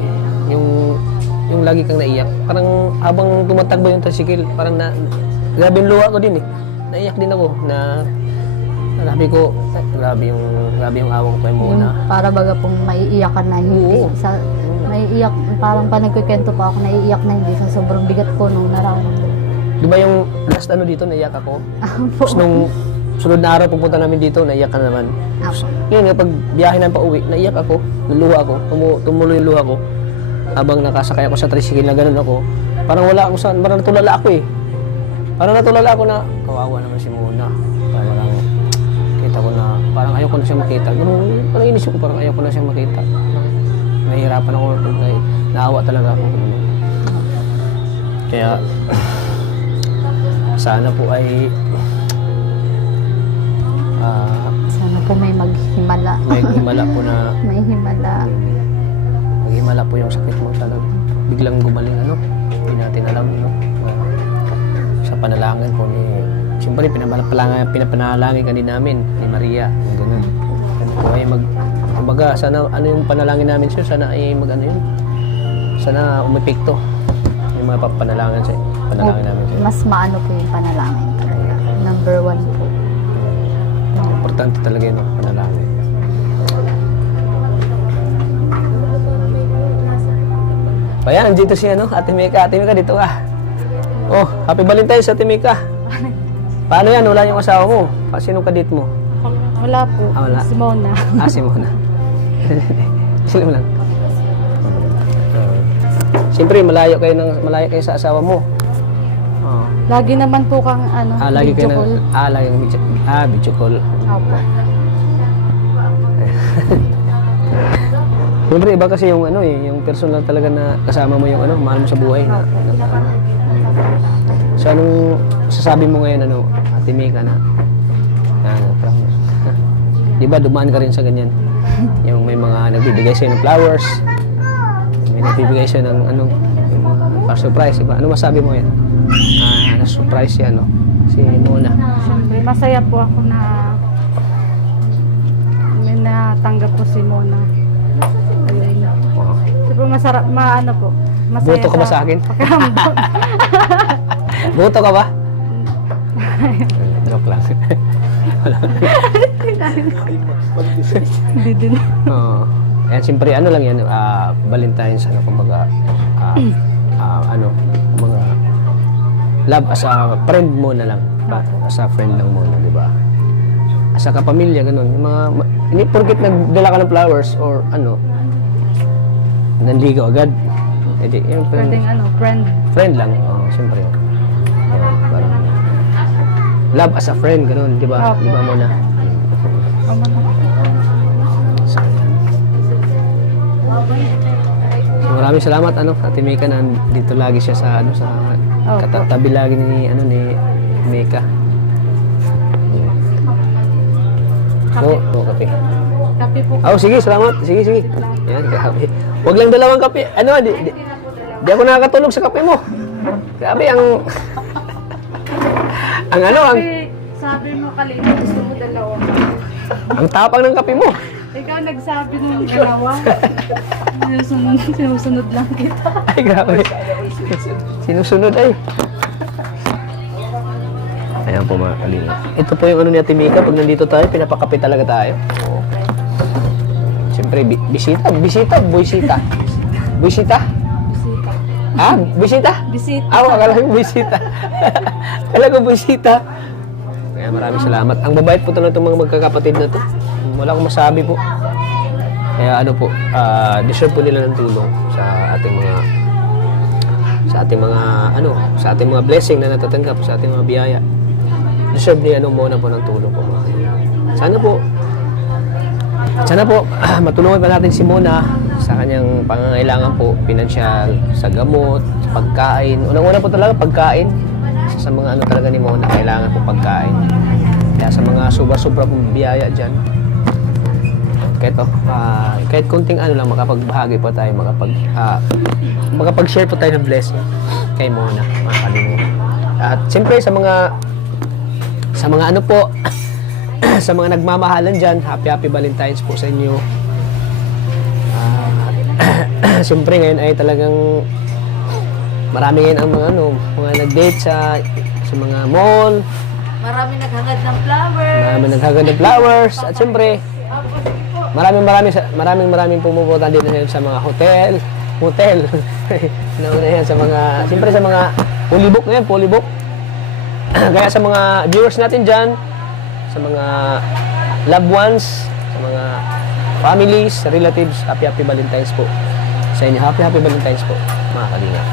yung lagi kang naiyak, parang habang tumatakbo yung tricycle, parang grabe yung luha ko din eh. Naiyak din ako na sabi ko, grabe yung awang ko kay Mona. Para baga pong maiiyak ka na hindi. Oo. Naiiyak, parang pa nagkikwento pa ako, naiiyak na hindi sa sobrang bigat po nung nararamdaman. Di ba yung last dito, naiyak ako? Po. Tapos nung sunod na araw pupunta namin dito, naiyak ka naman. Apo. Yun nga, pag biyahe na pauwi, naiyak ako, luluha ako, tumuloy yung luha ko. Habang nakasakay ako sa tricycle na ganun ako, parang wala akong saan, parang natulala ako eh. Parang natulala ako na, kawawa naman si Mona. Parang kita ko na, parang ayaw ko na siya makita. Parang inisip ko, parang ayaw ko na siya makita. Nahihirapan ako, naawa talaga ako. Kaya, sana po ay Sana po may maghimala. may himala po na May himala. maghimala po yung sakit mo talaga. Biglang gumaling hindi natin alam sa panalangin po ni siyempre pinapanalangin ka din namin ni Maria. Ganun. Po ay kumbaga sana yung panalangin namin sir, sana ay sana umepekto yung mga panalangin sa panalangin namin sir. Mas maano po yung panalangin talaga. Number 1 po. Importante talaga yun, panalangin. Ayan, dito si Ate Mika. Ate Mika, dito ka. Oh, happy Valentine's, Ate Mika. Paano yan? Wala yung asawa mo. Sinong kadit mo? Wala po. Wala. Si Mona. Si Mona. Sila mo lang. Siyempre, malayo kayo sa asawa mo. Oh. Lagi naman po kang Lagi kayo video call. lagi ng video call. Opo. Siyempre, iba kasi yung personal talaga na kasama mo yung mahal mo sa buhay. So, anong sasabi mo ngayon, Ate Mika, parang, di ba, dumaan ka rin sa ganyan? Yung may mga nagbibigay sa'yo ng flowers, may nagbibigay sa'yo ng yung mga surprise, diba? Ano masabi mo yan? Na-surprise si Mona. Siyempre, masaya po ako na may natanggap po si Mona. Ayun. Siyempre, masarap, po. Masaya Boto ka ba sa akin? pakiramdam. Boto ka ba? Joke lang. Hindi din. Oo. Ayan, siyempre, ano lang yan, Valentine's, ano, kumbaga, ano, mga love as a friend muna lang. As a friend lang muna, di ba? As a kapamilya, ganun. Yung mga, hindi porket nagdala ka ng flowers or ano, nanligaw agad. Edi, yung Pwedeng friend. friend lang. Oo, siyempre. Ayan, parang, love as a friend, ganun, di ba? Opo. Di ba muna? So, ayan. So, maraming salamat Ate Mika na dito lagi siya sa sa Opo. katabi lagi ni Mika. Kape. Kape po. Oh, sige, salamat. Sige. Yan, kape. Huwag lang dalawang kape. Di ako nakakatulog sa kape mo. Grabe ang Sabi mo Kalinga, gusto mo dalawa. ang tapang ng kape mo. Ikaw nagsabi nung dalawa. Sinusunod lang kita. Ay, grabe. Sinusunod ay. Ayan po mga kalinga. Ito po yung ni Ate Mika. Pag nandito tayo, pinapakape talaga tayo. Okay. Siyempre, bisita. Buisita. Ah, bisita? Bisita. Akala ko bisita. Akala ko bisita. Kaya maraming salamat. Ang babait po talaga itong mga magkakapatid na to. Wala akong masabi po. Kaya deserve po nila ng tulong sa ating mga blessing na natatanggap, sa ating mga biyaya. Deserve ni muna po ng tulong po mga kaibigan. Sana po matulungan pa natin si Mona sa kanyang pangangailangan po, pinansyal, sa gamot, sa pagkain. Unang-una po talaga pagkain. Sa mga talaga ni Mona, kailangan po pagkain. Kaya sa mga sobra-sobra pong biyaya dyan, kahit konting lang, makapagbahagi po tayo, makapag-share po tayo ng blessing kay Mona, mga kalinga. At siyempre sa mga sa mga nagmamahalan dyan, happy Valentine's po sa inyo. Siyempre ngayon ay talagang marami ngayon ang mga nag-date sa mga mall. Marami naghangad ng flowers. At siyempre, maraming pumupunta dito sa mga hotel. Nauna yan sa mga, siyempre sa mga polybok. Kaya sa mga viewers natin dyan, sa mga loved ones, sa mga families, relatives, happy Valentine's po. Sa inyo, happy Valentine's po, mga kalinga.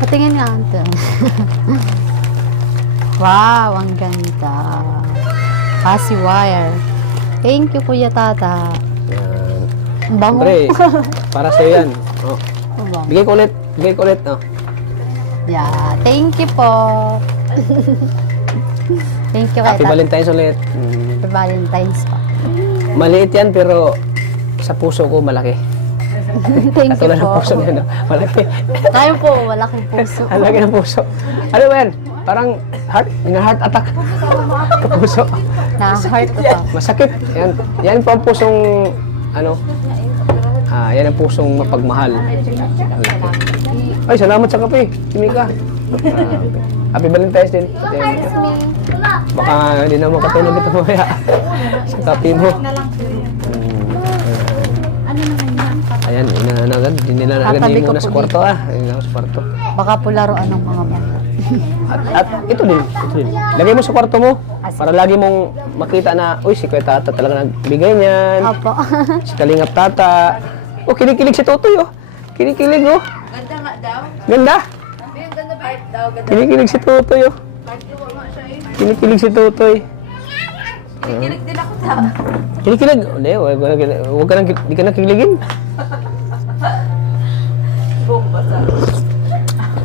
Patingin nga ito. Wow, ang ganda. Kasi wire. Thank you, Kuya Tata. Yan. Ang bango. Siyempre, para sa'yo yan. Oh. Ang bango. Bigay ko ulit. Oh. Yeah, thank you po. Thank you, Happy Kuya Tata. Valentine's ulit. Happy Valentine's pa. Maliit yan, pero sa puso ko malaki. Thank you Katulad ng po. puso niya, no? Malaki. Tayo po, malaking puso. Ang laki ng puso. Ano ba yan? Parang heart attack. Puso. Na-heart ko pa. Masakit. Yan po ang pusong, yan ang pusong mapagmahal. Ay, salamat sa kape. Timika. Happy Valentine's din. Baka hindi na makatulog ito mamaya. Sa kape mo. Ayan, inanagad. Dinilanagan Tatabi din ko muna po sa kwarto sa kwarto. Baka po laruan ng mga mata. At ito din. Lagay mo sa kwarto mo para lagi mong makita na, uy, si Kuya Tata talaga nagbigay niyan. Opo. Si Kalingap Tata. Oh, kinikilig si Totoy, oh. Kinikilig, oh. Ganda nga daw. Ganda. Ang ganda ba daw? Kinikilig si Totoy, oh. Kinikilig si Totoy. Kilig din ako daw. Kinikilig? Hindi, huwag ka nang, di ka nang kiligin.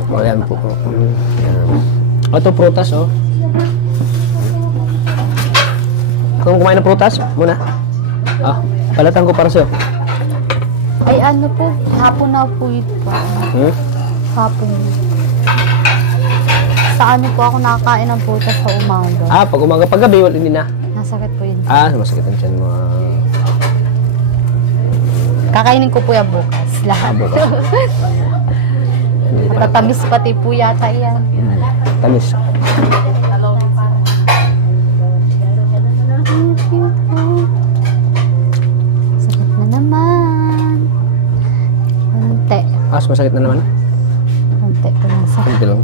O, yan po. Yan. O, ito prutas, oh. Kung kumain ng prutas, muna. Palatan ko para sa'yo. Ay ano po, hapon na po ito pa. Hapon. Sa ano po ako nakakain ng putas sa umaga. Pag umaga, pag gabi, hindi na. Nasakit po yun. Masakit ang tiyan mo. Kakainin ko po yan bukas. Lahat. Bukas. Matatamis pati po yata yan. Tamis. Sakit na naman. Konti. Masakit na naman. Konti pa lang sa Konti lang.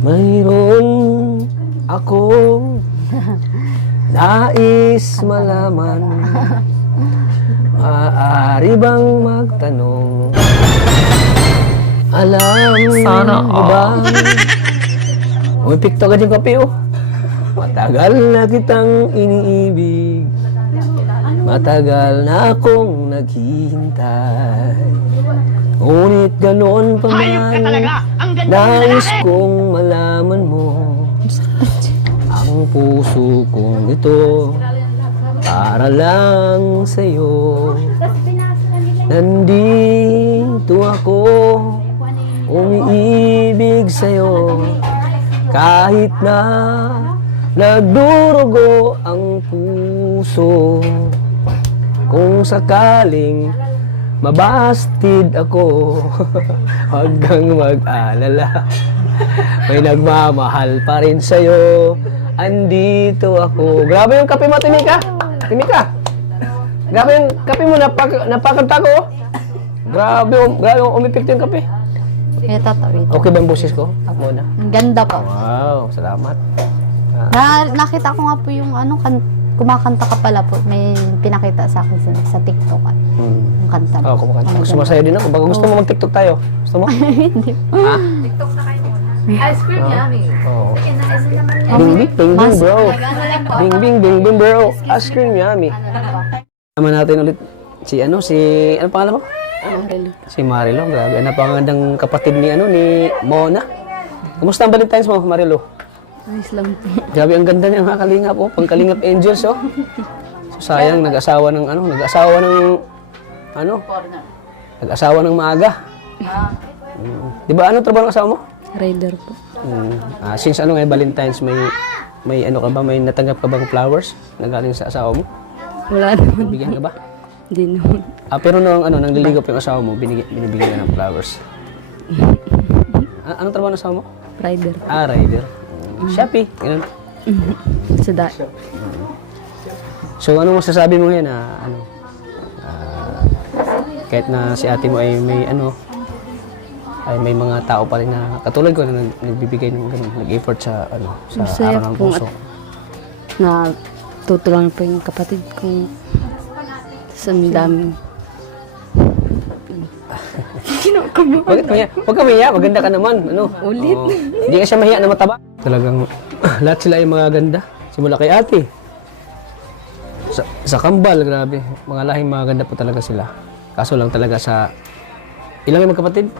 Mayroon akong nais malaman. Maaari bang magtanong? Alam mo ba? Umipik to agad yung kape, oh. Matagal na kitang iniibig. Matagal na akong naghihintay. Ngunit ganon pa man, nais kong malaman mo. Ang puso kong ito, para lang sa'yo. Nandito ako, umiibig sa'yo. Kahit na nagdurugo ang puso. Kung sakaling mabastid ako, huwag kang mag-alala. May nagmamahal pa rin sa'yo. Andito ako. Grabe yung kape mo, Timika. Timika. Grabe yung kape mo, napakanta ko. Grabe yung umipikto yung kape. Kaya tatawid. Okay ba yung boses ko? Muna. Ang ganda po. Wow, salamat. Nakita ko nga po yung kumakanta ka pala po. May pinakita sa akin sa TikTok. Yung kanta. Oo, kumakanta. Ang Gusto mo sa'yo din ako. Baka gusto mo mag-TikTok tayo. Gusto mo? Hindi. Ha? Ice cream yummy. Oo. ganda. Bing bing bing bing bro. Bing bing bing bing bro. Ice cream yummy. Tama natin ulit si ano pangalan mo? Marilo. Si Marilo. Grabe. Napakagandang kapatid ni ni Mona. Kumusta ang Valentine's mo, Marilo? Ayos lang po. Grabe ang ganda niya, mga kalingap, oh. Pang kalingap angels, oh. So, sayang, nag-asawa ng maaga. Di ba, ano trabaho ng asawa mo? Rider po. Since ngayon Valentine's, may ano ka ba, may natanggap ka bang flowers na galing sa asawa mo? Wala naman. Bigyan ka ba? Hindi naman. Pero nung nang liligap yung asawa mo, binibigyan ka ng flowers. Anong trabaho ng asawa mo? Rider. Rider. Shopee, ganun. Sa dahil. So, ano masasabi mo ngayon kahit na si ate mo ay may mga tao pa rin na katulad ko na nagbibigay ng ganun, nag-effort sa sa Masaya araw ng po puso. Na tutulungan po yung kapatid ko sa dami. Huwag ka mahiya, maganda ka naman. Ulit. Hindi ka siya mahiya na mataba. Talagang lahat sila ay mga ganda. Simula kay ate. Sa kambal, grabe. Mga lahing mga ganda po talaga sila. Kaso lang talaga sa ilang yung magkapatid?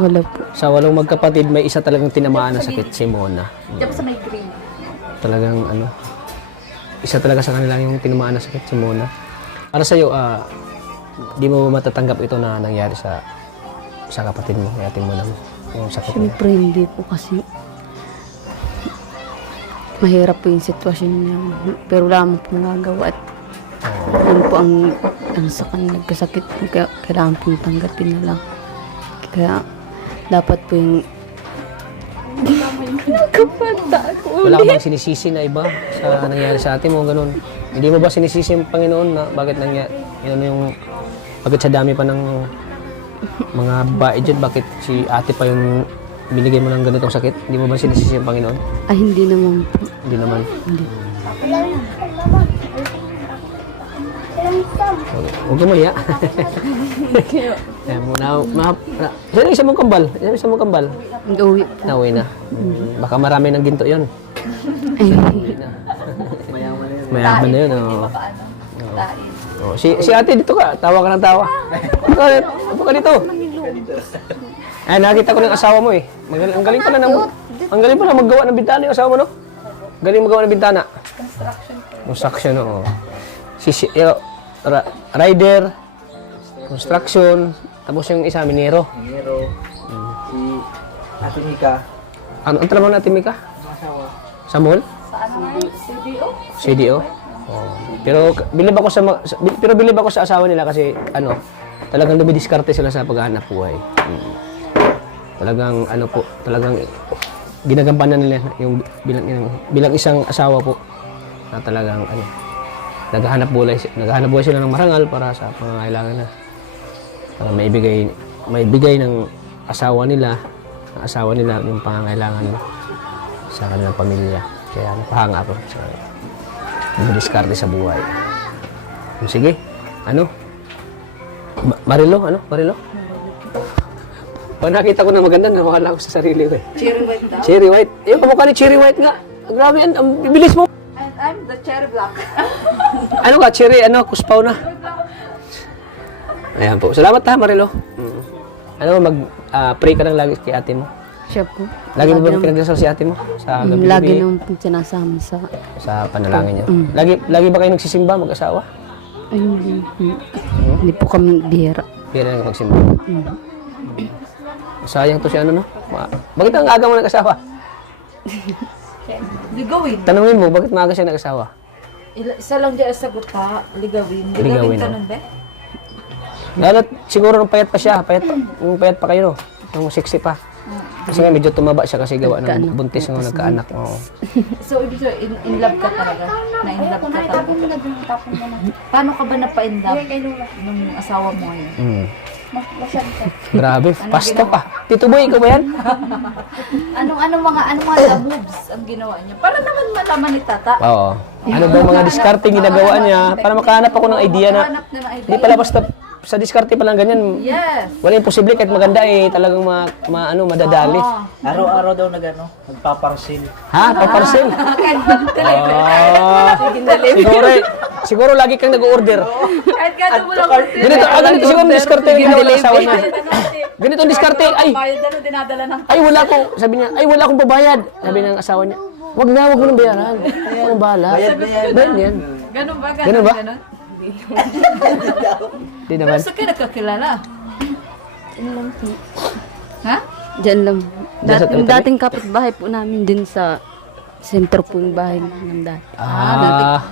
Wala po. Sa 8 magkapatid, may isa talagang tinamaan na sakit, si Mona. Diyan sa may green. Talagang isa talaga sa kanila yung tinamaan na sakit, si Mona. Para sa'yo, di mo matatanggap ito na nangyari sa kapatid mo, kay ating Mona mo, yung sakit niya. Siyempre hindi po kasi mahirap po yung sitwasyon niya. Pero wala mo po magagawa at yun po ang sa kanya nagkasakit. Kailangan po tanggapin na lang. Kaya dapat po yung Wala ka bang sinisisi na iba sa nangyari sa atin mo, ganun? Hindi mo ba sinisisi yung Panginoon na bakit nangyari, bakit sa dami pa ng mga babae dyan, bakit si ate pa yung binigay mo ng ganitong sakit? Hindi mo ba sinisisi yung Panginoon? ay hindi naman po. Hindi naman. Hindi. Huwag ka mahiya. Saan yung isa mong kambal? Isa mong kambal? Uwi po. Nauwi na. Baka marami ng ginto yun. Mayaman na yun. Si ate, dito ka. Tawa ka ng tawa. Upo ka dito. Ay, nakita ko ng asawa mo eh. Ang galing pala maggawa ng bintana yung asawa mo, no? Galing maggawa ng bintana. Construction, oo. Rider, construction, tapos yung isa, minero. Si Ate Mika. Ang trabaho natin, Mika? Sa mall? CDO? Oh. Pero bilib ako sa asawa nila kasi talagang dumidiskarte sila sa paghahanap buhay. Talagang ano po, talagang ginagampanan nila yung bilang isang asawa po na talagang ano, naghahanap buhay sila ng marangal para sa pangangailangan na para maibigay ng asawa nila yung pangangailangan sa kanilang pamilya. Kaya napahanga ako sa diskarte sa buhay. Sige, ano? Marilo? Pag nakita ko na maganda, nawala ako sa sarili ko eh. Cherry white daw? Cherry white? Eh, kamukha ni cherry white nga. Grabe yan, ang bilis mo. And I'm the cherry black. Ano ka, cherry, kuspaw na. Ayan po. Salamat ha, Marilo. Ano, pray ka lang lagi kay ate mo. Siya po. Lagi mo ba pinagdasal si ate mo? Sa gabi-gabi? Lagi nang sinasama Sa panalangin niyo? Lagi ba kayo nagsisimba, mag-asawa? Ay, hindi po kami bihira. Hindi na magsimba. Sayang to si ano, no? Bakit ang aga mo nag-asawa? Ligawin. Tanungin mo, bakit maaga siya nag-asawa? Isa lang dyan sa guta. Ligawin. Ligawin, Ligawin ka oh. nun, be? Lalo, siguro nung payat pa siya, nung payat pa kayo, no? Nung 60 pa. Kasi nga medyo tumaba siya kasi gawa ng buntis ng nagkaanak. Oo. So, ibig sabihin, in love ka talaga? Na-in love ka talaga? Paano ka ba napa-in love nung asawa mo ngayon? Grabe, pasto pa. Tito Boy, ikaw ba yan? Anong mga moves ang ginawa niya? Para naman malaman ni Tata. Oo. Ano ba mga discarding ginagawa niya para makahanap ako ng idea na Hanap na ng idea. hindi pala basta sa diskarte pa lang ganyan. Yes. Wala imposible kahit maganda talagang madadali. Araw-araw daw nagpaparsil. Ha? Paparcel? Siguro lagi kang nag-order. Kahit gano'n mo lang Ganito siguro ang diskarte yung ginawa ng asawa niya. Ganito ang diskarte. bayad na dinadala ng Sabi niya, wala akong babayad. Sabi ng asawa niya, wag mo nang bayaran. Ako nang bahala. Bayad yan. Ganun ba? Ganun ba? Di naman. Pero sa kayo nagkakilala? Ha? Diyan lang. Diyan sa tabi-tabi? Dating kapitbahay po namin din sa sentro po yung bahay ng dati.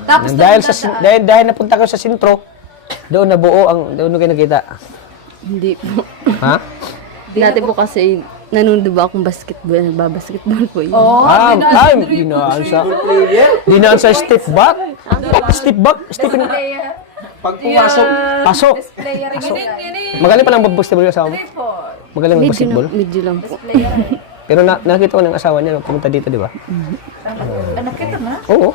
Tapos Dahil napunta ka sa sentro, doon doon kayo nakita. Hindi po. Ha? Dati po kasi nanonood ba akong basketball, nagbabasketball po yun. Dinaan sa step back. Pag pumasok, Pasok. player Magaling pa lang mag-basketball yung asawa mo? Magaling mag-basketball? Medyo lang po. Pero nakita ko ng asawa niya, pumunta dito, di ba? Nakita mo na? Oo.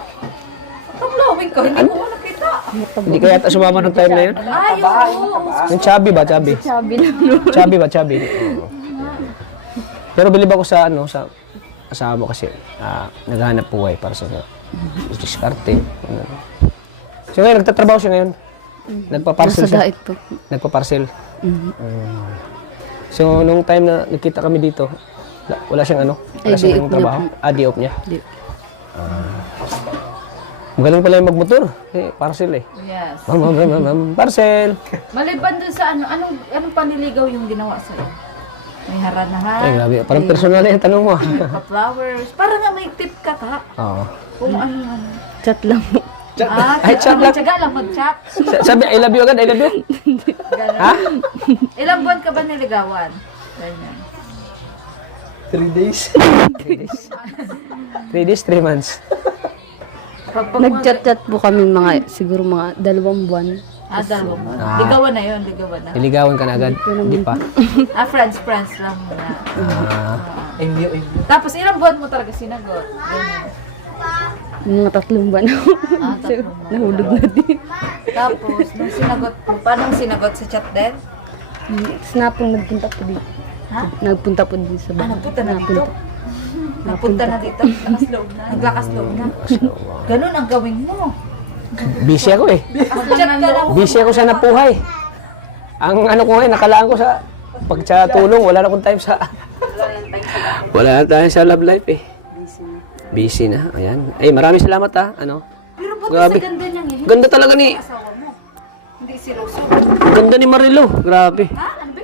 Kablowing ko, hindi ko nakita. Hindi kaya yata sumama nung time na yun? Ay, oo. Yung chubby ba? Chubby? Sabi na no. Chubby ba? Chubby? Oo. Pero bilib ako sa asawa mo kasi naghahanap buhay para sa diskarte. So ngayon, nagtatrabaho siya ngayon. Nagpa-parcel Nasa siya. diet po. Nagpa-parcel. So nung time na nakita kami dito, wala siyang wala Ay, siyang di-off trabaho. niya Di off niya. Di. Magaling pala yung magmotor. Parcel eh. Yes. Parcel! Maliban dun sa anong paniligaw yung ginawa sa'yo? May haranahan, Ay, grabe. Parang personal na yung tanong mo. flowers. Para nga may tip ka ta. Oo. Kung ano. Chat lang po. Ay, chat lang. Tsaga lang mag-chat. Sabi, I love you agad, I love you. Ganun. Ha? Ilang buwan ka ba niligawan? Ganyan. 3 days. 3 days, 3 months. Nag-chat-chat po kami siguro mga 2 buwan. Dalawang buwan. Ligawan na yun, ligawan na. Niligawan ka na agad. Hindi pa. Friends lang muna. Emyo. Tapos ilang buwan mo talaga sinagot? Ganyan. Mga 3 buwan ako. Nahulog na din. Tapos, nung sinagot mo, paano sinagot sa chat din? Snapong nagpunta po dito. Ha? Nagpunta po din sa bahay. Nagpunta na dito? Nagpunta na dito? Lakas loob na? Naglakas loob na? Ganun ang gawin mo. Busy ako eh. Chat ka lang. Busy ako sa napuhay. Ang ko ngayon, nakalaan ko sa pagtsatulong. Wala na akong time sa... Wala na tayo sa love life eh. Busy na. Ayan. Ay, maraming salamat ha. Pero ba't Grabe. sa ganda niyang eh? Ganda talaga ni... Asawa mo. Hindi siloso. Ganda ni Marilo. Grabe. Ha? Ano ba?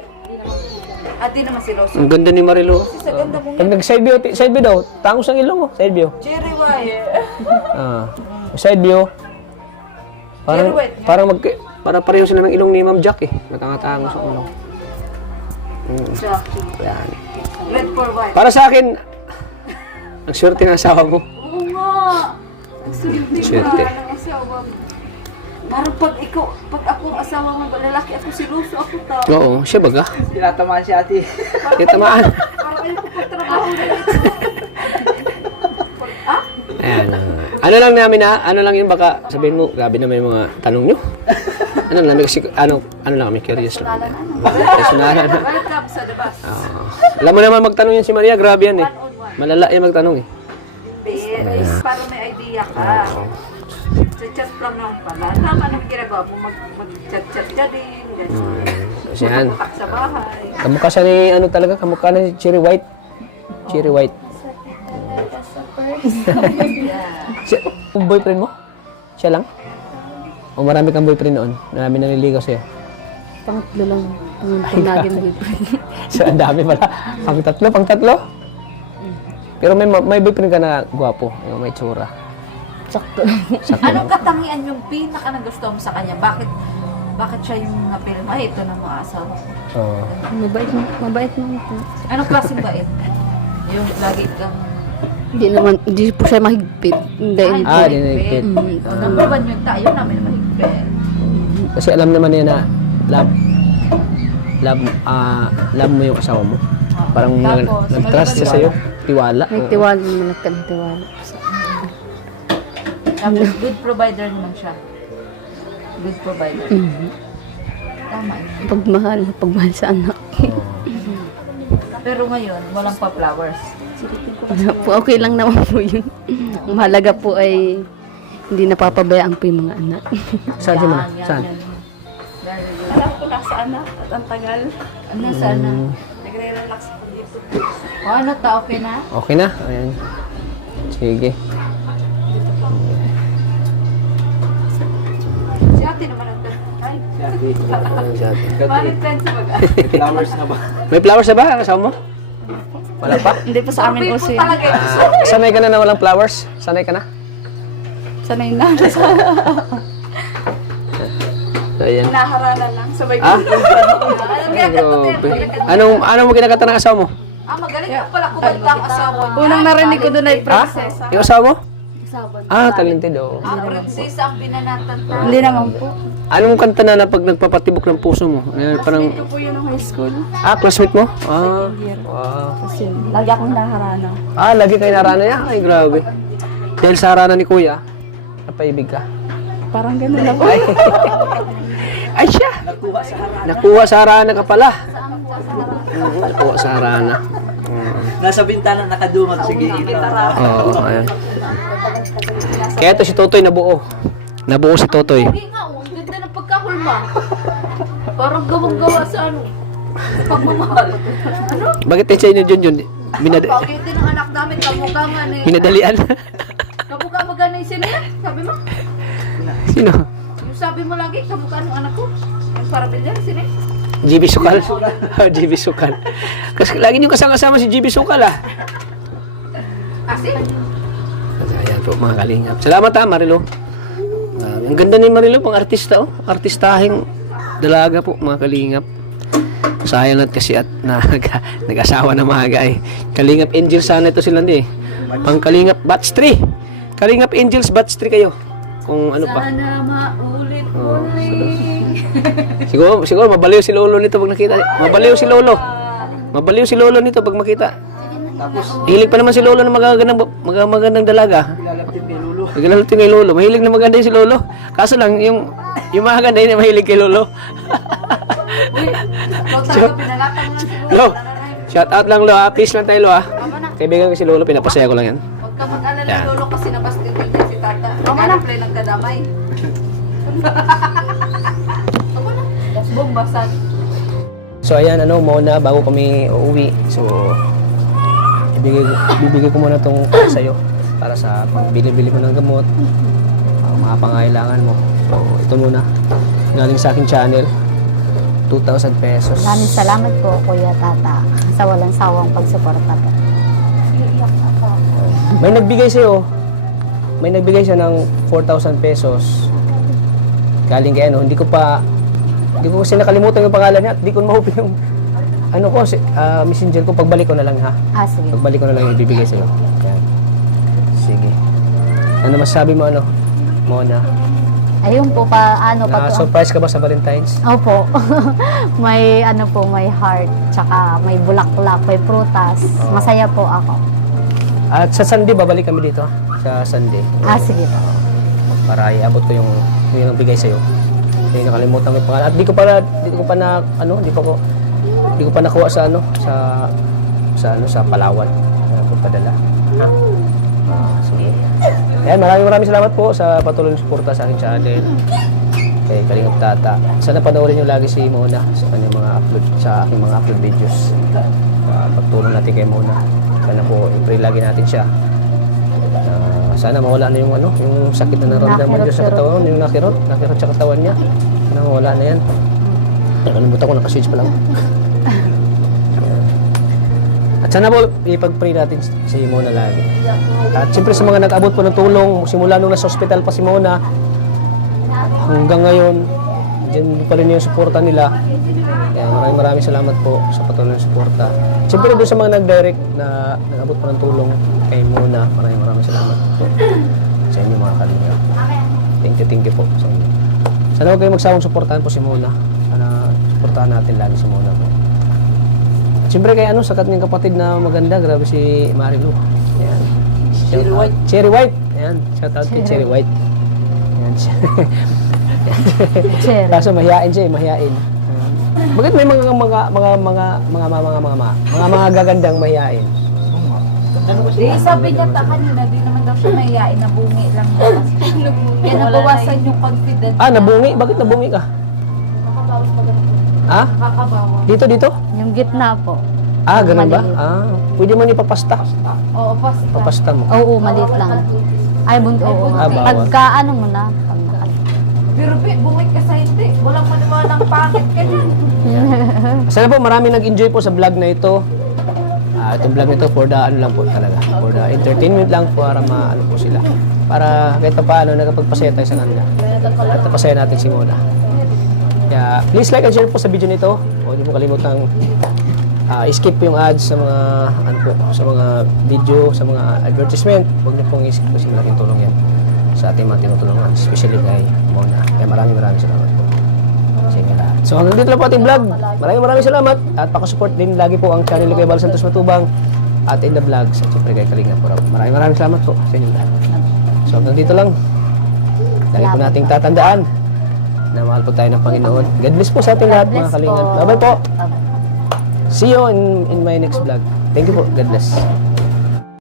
At di naman siloso. Ang ganda ni Marilo. Sa ganda mo. Pag nag-side view daw, tangos ang ilong mo. Side view. Cherry white. Side view. Cherry white. Para pareho sila ng ilong ni Ma'am Jack eh. Natangatangos ang ilong. Jack. Yan. Red for white. Para sa akin, ang swerte ng asawa mo. Oo nga. Ang swerte Swerte. nga ng asawa mo. Parang pag ako ang asawa mo, lalaki ako, siluso ako ta. Oo, siya baga. Tinatamaan si ate. Kaya tamaan. Parang ayaw ko pagtrabaho na Ayan. Ano lang namin ano lang yun baka sabihin mo, grabe naman yung mga tanong nyo. Ano lang namin kasi, ano lang kami, curious lang. Personalan. Welcome sa labas. Alam mo naman magtanong yan si Maria, grabe yan eh. Malala yan magtanong eh. Yes, para may idea ka. Sa chat lang naman pala. Tama naman ginagawa mo, mag-chat-chat ka din, gano'n. Kasi yan. Putak sa bahay. Kamukha siya ni, ano talaga, kamukha na si Cherry White. Cherry White. Siya, yung boyfriend mo? Siya lang? O marami kang boyfriend noon? Marami naliligaw sa'yo? Pangatlo lang. Ang naging boyfriend. So, ang dami pala. Pang tatlo? Pero may boyfriend ka na gwapo, yung may tsura. Sakto. Sakto lang. Anong katangian yung pinaka nagustuhan mo sa kanya? Bakit siya yung napil mo? Ay, ito na mga asawa ko. Oo. Mabait naman po. Anong klaseng bait? Yung lagi kang... Hindi po siya mahigpit. Hindi. Ah, di na-higpit. Number one yun tayo namin na mahigpit. Kasi alam naman niya na love mo yung asawa mo. Parang Tapos, nag-trust siya sa'yo. Tiwala. May tiwala naman ng tiwala. Tapos, good provider naman siya. Good provider. Tama yun. Pagmahal sa anak. Pero ngayon, walang pa-flowers. Po, okay lang naman po yun. Ang mahalaga po ay hindi napapabayaan po yung mga anak. Saan si Ma? Saan? Alam ko nasa anak at ang tagal. Nasa anak. Nagre-relax ko dito. O ano ta, okay na? Okay na? Ayan. Sige. Si ate naman ang ay. Ayan si ate. Bakit friends mag Flowers na ba? May flowers na ba ang asawa mo? Wala pa? Hindi pa sa amin People kasi. talaga yun. Sanay ka na walang flowers? Sanay ka na? Sanay na. So, ayan. Naharalan lang. Sabay ko. Ah? Alam niya, Anong mo kinakanta ng asawa mo? magaling ka pala kumanta ang asawa niya. Unang narinig ko doon ay prinsesa. Yung asawa mo? Talented oh. Ang prinsesa ang binanatan na. Hindi naman po. Anong kanta na pag nagpapatibok ng puso mo? Parang, Ito po yun ng high school. classmate mo? Wow. Kasi lagi akong naharana. Lagi kayo narana niya? Ay, grabe. Dahil sa harana ni Kuya, napaibig ka. Parang gano'n na po. Ay, siya! Nakuha sa harana ka pala. Nakuha sa harana. Nasa bintana nakadungag. Sige, Oo, ayan. Kaya ito si Totoy nabuo. Nabuo si Totoy. Hindi nga, ang ganda ng pagkahulma. Parang gawang-gawa sa ano. Pagmamahal. Ano? Bakit tayo sa inyo, Junjun? Pagkiti ng anak namin, kamukha nga ni... Binadalian? Kamukha mo ganun sila yan, sabi mo. Sino? Yung sabi mo lagi, kamukha ng anak ko. Yung parabel yan, sila. GB Sukal? GB Sukal. Kasi lagi niyo kasama si GB Sukal Kasi, Ayan po mga kalingap. Salamat Marilo. Ang ganda ni Marilo, pang artista Artistahing dalaga po mga kalingap. Sayang lang kasi at nag-asawa na maaga eh. Kalingap Angels sana ito sila eh. Pang Kalingap Batch 3. Kalingap Angels Batch 3 kayo. Kung ano pa. sana maulit-ulit. Siguro mabaliw si Lolo nito pag nakita. Mabaliw si Lolo. Mabaliw si Lolo nito pag makita. Hilig pa naman si Lolo na magagandang dalaga. Naglalapit kay Lolo. Mahilig na maganda si Lolo. Kaso lang, yung maganda yun, mahilig kay Lolo. Ikaw talaga, pinalatan mo lang si Lo, Lolo. shout out lang Lo ha. Peace lang tayo Lo ha. Kaibigan ko si Lolo, pinapasaya ko lang yan. Huwag ka mag-alala, Yan. Lolo, kasi napastitil niya si Tata. Nag-play ng kadamay. Ako na. Tapos bombasan. So ayan, muna bago kami uuwi. So, bibigay ko muna itong para sa'yo. Para sa pagbili-bili mo ng gamot. Mga pangailangan mo. So, ito muna. Galing sa aking channel. 2,000 pesos. Maraming salamat po, Kuya Tata, sa walang sawang pagsuporta po. May nagbigay sa'yo. May nagbigay siya ng 4,000 pesos. Galing kay hindi ko kasi nakalimutan yung pangalan niya at hindi ko ma-open ano ko, messenger ko, pagbalik ko na lang ha. Sige. Pagbalik ko na lang yung ibibigay sa'yo. Yan. Sige. Ano masasabi mo, ano? Mona, Ayun po, na-surprise ka ba sa Valentine's? Opo. May may heart, tsaka may bulaklak, may prutas. Masaya po ako. At sa Sunday, babalik kami dito. Sa Sunday. Sige po. Para iabot ko yung bigay sa'yo. Hindi nakalimutan ko yung pangalan. At di ko pa nakuha sa sa Palawan. Kung padala. Ha? Sige. Ayan, maraming salamat po sa patuloy na suporta sa aking channel. Kay Kalingap Tata. Sana panoorin nyo lagi si Mona sa kanyang sa aking mga upload videos. Pagtulong natin kay Mona. Sana po i-pray lagi natin siya. Sana mawala na yung sakit na nararamdaman niya sa katawan, yung nakirot sa katawan niya. Sana mawala na yan. Nakalimutan ko, nakaswitch pa lang. At sana po, ipag-pray natin si Mona lagi. At siyempre sa mga nag-abot po ng tulong, simula nung nasa hospital pa si Mona, hanggang ngayon, dyan pa rin yung suporta nila. Kaya maraming salamat po sa patuloy na suporta. Siyempre doon sa mga nag-direct na nag-abot po ng tulong kay Mona, maraming salamat po sa inyo mga Kalingap. Thank you po sa inyo. Sana huwag kayo magsawang suportahan po si Mona. Sana suportahan natin lagi si Mona po. Siyempre kay sakat niyang kapatid na maganda, grabe si Marilu. Ayan. Cherry White. Ayan, shout out kay Cherry White. Ayan siya. Cherry. Kaso mahihain siya, mahihain. Bakit may mga gagandang mahihain? Sabi niya kanina, di naman daw siya nahiyain, nabungi lang daw. Kaya nabawasan yung confidence. Nabungi? Bakit nabungi ka? Nakakabawa. Dito? Yung gitna po. Ganun ba? Maliit. Pwede mo ipapasta. Oo, pasta. Papasta mo. Oo, maliit lang. Ay, oo. bawal. Pagka mo na. Pero bungit ka sa hindi. Walang maniwalang pangit ka niyan. Sana po marami nag-enjoy po sa vlog na ito. Itong vlog na ito for the lang po talaga. For the entertainment lang para maano po sila. Para kahit pa paano nakapagpasaya tayo sa kanila. At napasaya natin si Mona. Kaya please like and share po sa video nito. Huwag niyo po kalimutang skip po yung ads sa mga sa mga video, sa mga advertisement. Huwag niyo pong i-skip kasi malaking tulong yan sa ating mga tinutulungan, especially kay Mona. Kaya maraming salamat po sa inyo lahat. So hanggang dito lang po ating vlog. Maraming salamat at pakasupport din lagi po ang channel ni Kuya Bal Santos Matubang at in the vlogs at siyempre kay Kalingap Purap. Maraming salamat po sa inyo lahat. So hanggang dito lang. Lagi po nating tatandaan na mahal po tayo ng Panginoon. God bless po sa ating lahat mga Kalingap. Bye-bye po. See you in my next vlog. Thank you po. God bless.